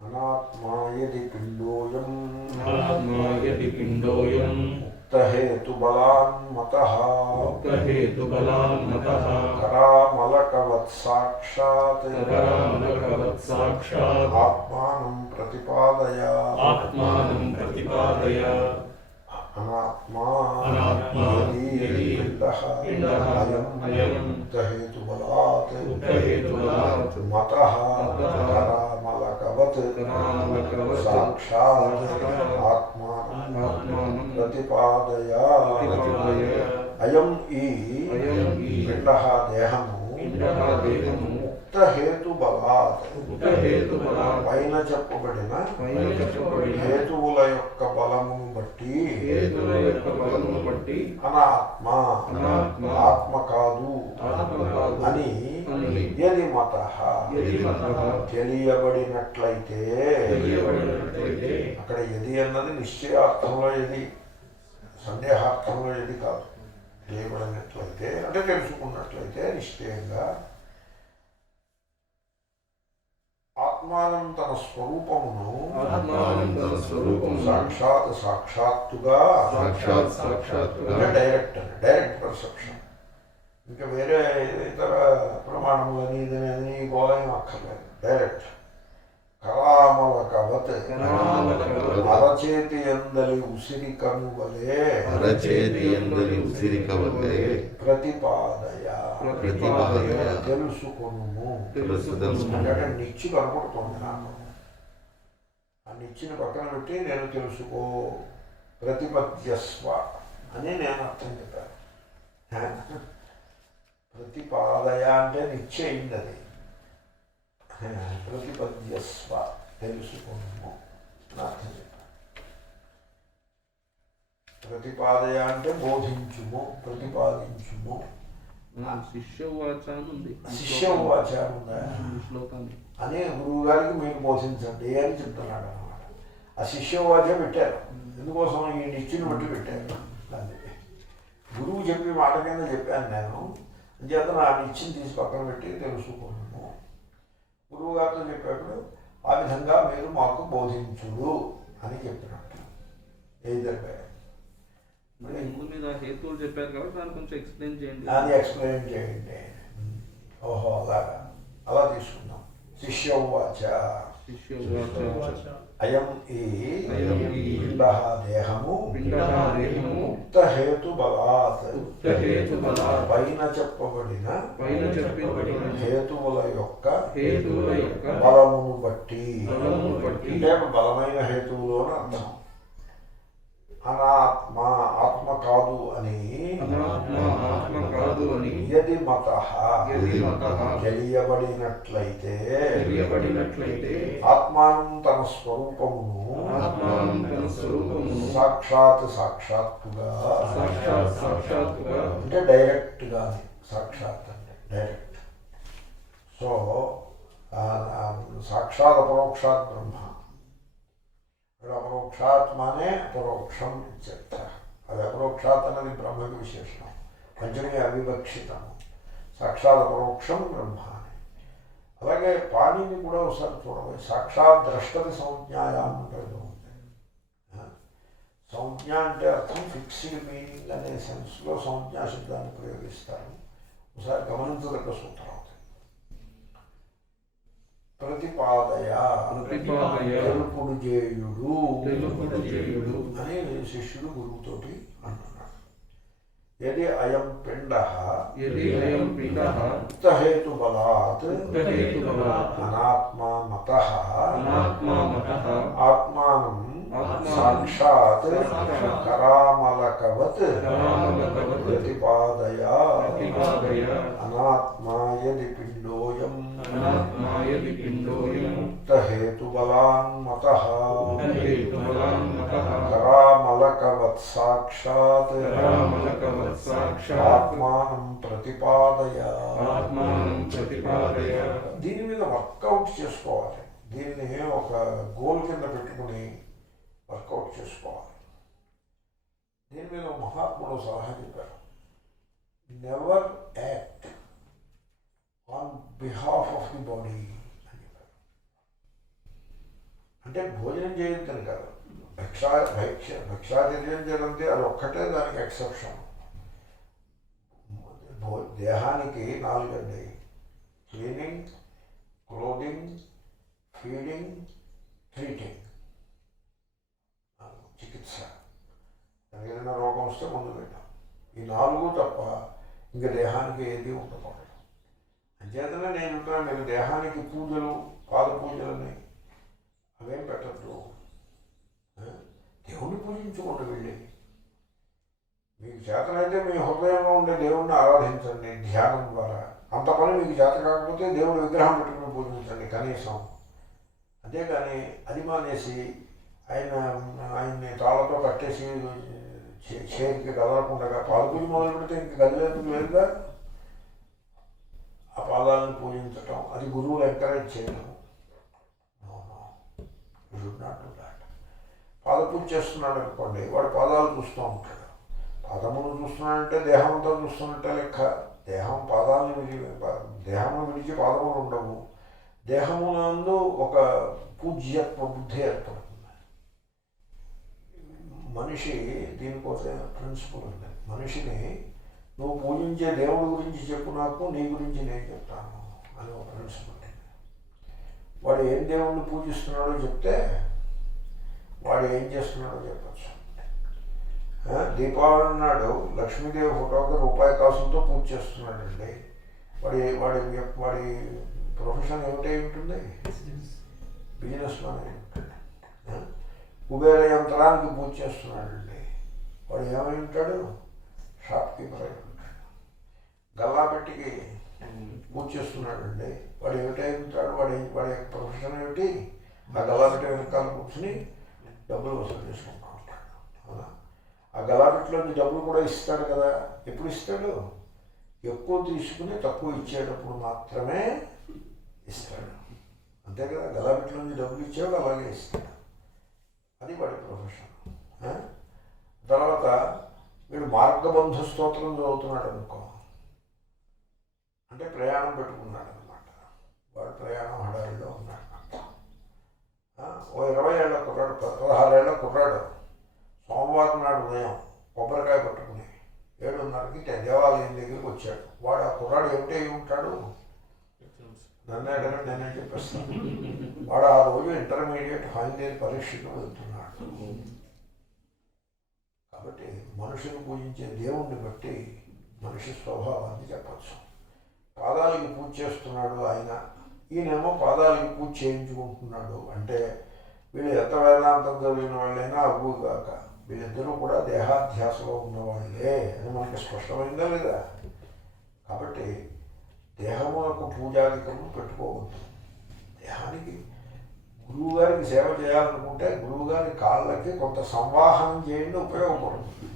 అనాత్మాయది పిండోయం ముక్తహేతుబలాన్మతః కరామలకవత్ సాక్షాత్ ఆత్మానం ప్రతిపాదయ. అనాత్మా యది పిండః అయం ముక్తహేతుబలాత్ మతః కరామలకవత్ సాక్షాత్ ఆత్మానం ప్రతిపాదయ. అయం ఈ పిండః దేహము ముక్తహేతుబలాత్ పైన చెప్పబడిన హేతువుల యొక్క బలమును బట్టి అనాత్మ ఆత్మ కాదు అని యది మతః తెలియబడినట్లయితే, అక్కడ యది అన్నది నిశ్చయార్థంలో యది, సందేహార్థంలో యది కాదు. తెలియబడినట్లయితే అంటే తెలుసుకున్నట్లయితే నిశ్చయంగా ఆత్మానం తన స్వరూపమును సాక్షాత్తుగా డైరెక్ట్ పర్సెప్షన్. ఇంకా వేరే ఇతర ప్రమాణములని ఇదని గోళం అక్కర్లేదు. డైరెక్ట్. కరామలకవత్ అరచేతి ఎందలి ఉసిరికము వలె ప్రతిపాదయ తెలుసుకొనుము. అంటే నిచ్చి కనపడుతుంది నాకు. ఆ నిచ్చిని పక్కన పెట్టి నేను తెలుసుకో ప్రతిపద్యస్వ అని నేను అర్థం చెప్పాను. ప్రతిపాదయ అంటే నిశ్చయింది అది. ప్రతిపద్యస్వ తెలుసుకున్నాము అర్థం చెప్పాను. ప్రతిపాదయ అంటే బోధించుము, ప్రతిపాదించుము. శిష్యవాచ ఉంది, శిష్యవాచ ఉందా అని గురువు గారికి మీరు బోధించండి అని చెప్తున్నాడు అన్నమాట. ఆ శిష్యవాచ పెట్టారు ఎందుకోసం, ఈ నిత్యుని బట్టి పెట్టారు. దాన్ని గురువు చెప్పి మాట కింద చెప్పాను నేను. అంచేత నా నిత్యం తీసి పక్కన పెట్టి తెలుసుకున్నాము. గురువు గారితో చెప్పేప్పుడు ఆ విధంగా మీరు మాకు బోధించుడు అని చెప్పినట్టు. ఏదంటే మీద హేతువులు చెప్పారు కాబట్టి దాన్ని కొంచెం ఎక్స్ప్లెయిన్ చేయండి. అది ఎక్స్ప్లెయిన్ చేయండి. ఓహో అలాగా, అలా తీసుకుందాం. శిష్యవాచ అయం ఈ పిండః దేహము ఉక్తహేతు బలాత్ పైన చెప్పబడిన హేతువుల యొక్క బలమును బట్టి, అంటే బలమైన హేతువులోని అర్థం. అనాత్మ ఆత్మ కాదు అని యది మతః తెలియబడినట్లయితే ఆత్మానం తన స్వరూపమును సాక్షాత్తుగా అంటే డైరెక్ట్గా, సాక్షాత్ అంటే డైరెక్ట్. సో సాక్షాత్ అపరోక్షాత్ బ్రహ్మ, అపరోక్షాత్మనే అపరోక్షం ఇత్యర్థ. అది అపరోక్షాత్ అనేది బ్రహ్మకి విశేషణం, పంచమి అవివక్షితము. సాక్షాత్ అపరోక్షం బ్రహ్మ అని. అలాగే పాణిని కూడా ఒకసారి చూడవచ్చు. సాక్షాత్ ద్రష్టది సంజ్ఞాయాం ఉంటుంది. సంజ్ఞ అంటే అర్థం ఫిక్స్డ్ మీనింగ్ అనే సెన్స్లో సంజ్ఞా శబ్దాన్ని ప్రయోగిస్తారు. ఒకసారి గమనించదగ్గ సూత్రం. ప్రతిపాదయ తెలుపుడు చేయుడు అని శిష్యుడు గురువుతోటి అంటున్నాడు. యది అయం పిండః ఉక్తహేతు బలాత్ అనాత్మా మతః ఆత్మానం సాక్షాత్ కరామలకవత్ ప్రతిపాదయ అనాత్మా యది పిండోయం ఉక్తహేతుబలాన్ మతః కరామలకవత్ సాక్షాత్ ఆత్మానం ప్రతిపాదయ. దీని మీద వర్కౌట్ చేసుకోవాలి. దీన్ని ఒక గోల్ కింద పెట్టుకుని వర్కౌట్ చేసుకోవాలి. దీని మీద మహాత్ముడు సలహా చెప్పారు. Never act on behalf of the body అని చెప్పారు. అంటే భోజనం చేయొద్దని కాదు, భిక్షాచర్యం చేయాలంటే అది ఒక్కటే దానికి ఎక్సెప్షన్. దేహానికి 4 అండి: క్లీనింగ్, క్లోదింగ్, ఫీడింగ్, ట్రీటింగ్. చికిత్స, ఏదైనా రోగం వస్తే మందు పెట్టాం. ఈ 4 తప్ప ఇంకా దేహానికి ఏది ఉండకూడదు. అంచేతనే నేను ఉంటాను, మీరు దేహానికి పూజలు, పాద పూజలని అవేం పెట్టద్దు. దేవుణ్ణి పూజించుకోండి. వెళ్ళి మీకు చేతనైతే మీ హృదయంలో ఉండే దేవుణ్ణి ఆరాధించండి ధ్యానం ద్వారా. అంత పని మీకు చేత కాకపోతే దేవుడి విగ్రహం పెట్టుకుని పూజించండి కనీసం. అంతేగాని అది మానేసి ఆయన్ని తాళ్ళతో కట్టేసి చేతికి కదలకుండా పాదపూజ మొదలు పెడితే ఇంక కదిలేదు లేదుగా. ఆ పాదాలను పూజించటం అది గురువులు ఎంకరేజ్ చేయడం. పాదపూజ చేస్తున్నాడు అనుకోండి, వాడు పాదాలు చూస్తూ ఉంటాడు. పాదమును చూస్తున్నాడంటే దేహంతో చూస్తున్నట్టే లెక్క. పాదాలను దేహమును విడిచి పాదములు ఉండవు. దేహమునందు ఒక పూజ్యత్వ బుద్ధి ఏర్పడుతుంది. మనిషి దీనికోసం ప్రిన్సిపల్ ఉంది. మనిషిని నువ్వు పూజించే దేవుడి గురించి చెప్పు, నాకు నీ గురించి నేను చెప్తాను అని ఒక ప్రిన్సిపల్. వాడు ఏం దేవుణ్ణి పూజిస్తున్నాడో చెప్తే వాడు ఏం చేస్తున్నాడో చెప్పచ్చు. దీపావళి నాడు లక్ష్మీదేవి ఫోటోకి రూపాయి కాసులతో పూజ చేస్తున్నాడండి. వాడి ప్రొఫెషన్ ఏమిటై ఉంటుంది? బిజినెస్ మ్యాన్ అయి ఉంటుంది. కుబేర యంత్రానికి పూజ చేస్తున్నాడండి. వాడు ఏమై ఉంటాడు? షాప్ కీపర్ అయి ఉంటాడు. గల్లాపెట్టికి పూజ చేస్తున్నాడండి, వాడు ఏమిటై ఉంటాడు, వాడి యొక్క ప్రొఫెషన్ ఏమిటి? ఆ గల్లాపెట్టి వెనకాల కూర్చుని డబ్బులు వసూలు చేసుకుంటూ ఉంటాడు. అవునా? ఆ గల్లాపెట్టిలోంచి డబ్బులు కూడా ఇస్తాడు కదా. ఎప్పుడు ఇస్తాడు? ఎక్కువ తీసుకుని తక్కువ ఇచ్చేటప్పుడు మాత్రమే ఇస్తాడు. అంతే కదా. గల్లాపెట్టిలోంచి డబ్బులు ఇచ్చేవాడు అలాగే ఇస్తాడు. అది వాడి ప్రొఫెషన్. తర్వాత వీడు మార్గబంధు స్తోత్రం చదువుతున్నాడు అనుకో, అంటే ప్రయాణం పెట్టుకున్నాడు అనమాట. వాడు ప్రయాణం హడారిలో ఉన్నాడు. ఓ 20 ఏళ్ల కుర్రాడు, 16 ఏళ్ల కుర్రాడు సోమవారం నాడు ఉదయం కొబ్బరికాయ పట్టుకుని 7:30కి దేవాలయం దగ్గరికి వచ్చాడు. వాడు ఆ కుర్రాడు ఏమిటి అయి ఉంటాడు? నన్ను అడగండి, నేనే చెప్పేస్తాను. వాడు ఆ రోజు ఇంటర్మీడియట్ ఫైనల్ పరీక్షకు వెళ్తున్నాడు. కాబట్టి మనుషుని పూజించే దేవుణ్ణి బట్టి మనిషి స్వభావాన్ని చెప్పచ్చు. పాదాలకి పూజ చేస్తున్నాడు ఆయన, ఈయనేమో పాదాలకి పూజ చేయించుకుంటున్నాడు. అంటే వీళ్ళు ఎంత వేదాంతం చదివిన వాళ్ళైనా అవ్వుగాక వీళ్ళిద్దరూ కూడా దేహాధ్యాసలో ఉన్నవాళ్ళే అని మనకి స్పష్టమైందా లేదా? కాబట్టి దేహములకు పూజాధికము పెట్టుకోవద్దు. దేహానికి గురువుగారికి సేవ చేయాలనుకుంటే గురువుగారి కాళ్ళకి కొంత సంవాహనం చేయండి, ఉపయోగపడుతుంది.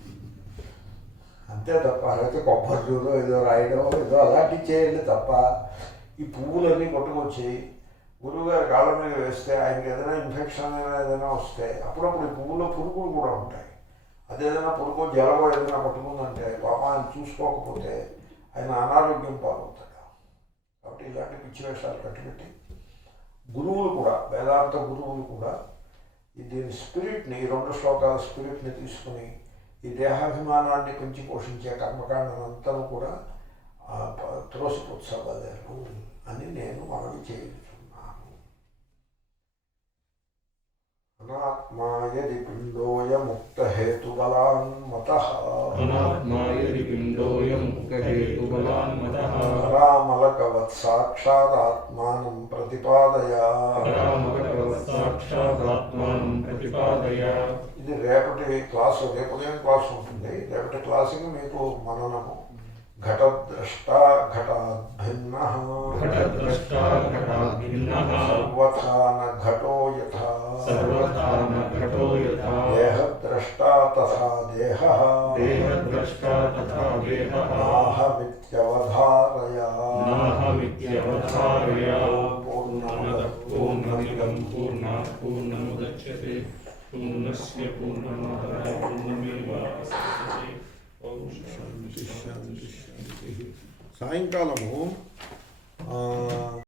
అంతే తప్ప అలాగే కొబ్బరిలో ఏదో రాయడం ఏదో అలాంటివి చేయండి తప్ప ఈ పువ్వులన్నీ కొట్టుకొచ్చి గురువుగారి కాళ్ళ మీద వేస్తే ఆయనకి ఏదైనా ఇన్ఫెక్షన్ ఏదైనా వస్తే అప్పుడప్పుడు ఈ పువ్వులో పురుగులు కూడా ఉంటాయి. అదేదైనా పురుగు జలగో ఏదైనా పట్టుకుందంటే పాప ఆయన చూసుకోకపోతే ఆయన అనారోగ్యం పాలవుతాడు. కాబట్టి ఇలాంటి పిచ్చి వేషాలు కట్టిపెట్టి గురువులు కూడా, వేదాంత గురువులు కూడా దీని స్పిరిట్ని, ఈ 2 శ్లోకాల స్పిరిట్ని తీసుకుని ఈ దేహాభిమానాన్ని పెంచి పోషించే కర్మకాండనంతా కూడా త్రోసిపుచ్చవలేను అని నేను మనవి చేయుచున్నాను. అనాత్మాయది పిండోయముక్తహేతుబలాన్మతః రామలకవత్ సాక్షాదాత్మానం ప్రతిపాదయ. ఇది రేపటి క్లాసు, రేపు ఉదయం క్లాసు ఉంటుంది. రేపటి క్లాసుకి మీకు మననము. ఘటద్రష్ట ఘటాద్భిన్నః సర్వథా న ఘటో యథా దేహద్రష్ట తథా దేహః నాహమిత్యవధారయ. పూర్ణమిదం పూర్ణాత్ పూర్ణముదచ్యతే పూర్ణస్య పూర్ణమాదాయ పూర్ణమేవావశిష్యతే. ఓం శాంతి శాంతి శాంతి. సాయంకాలము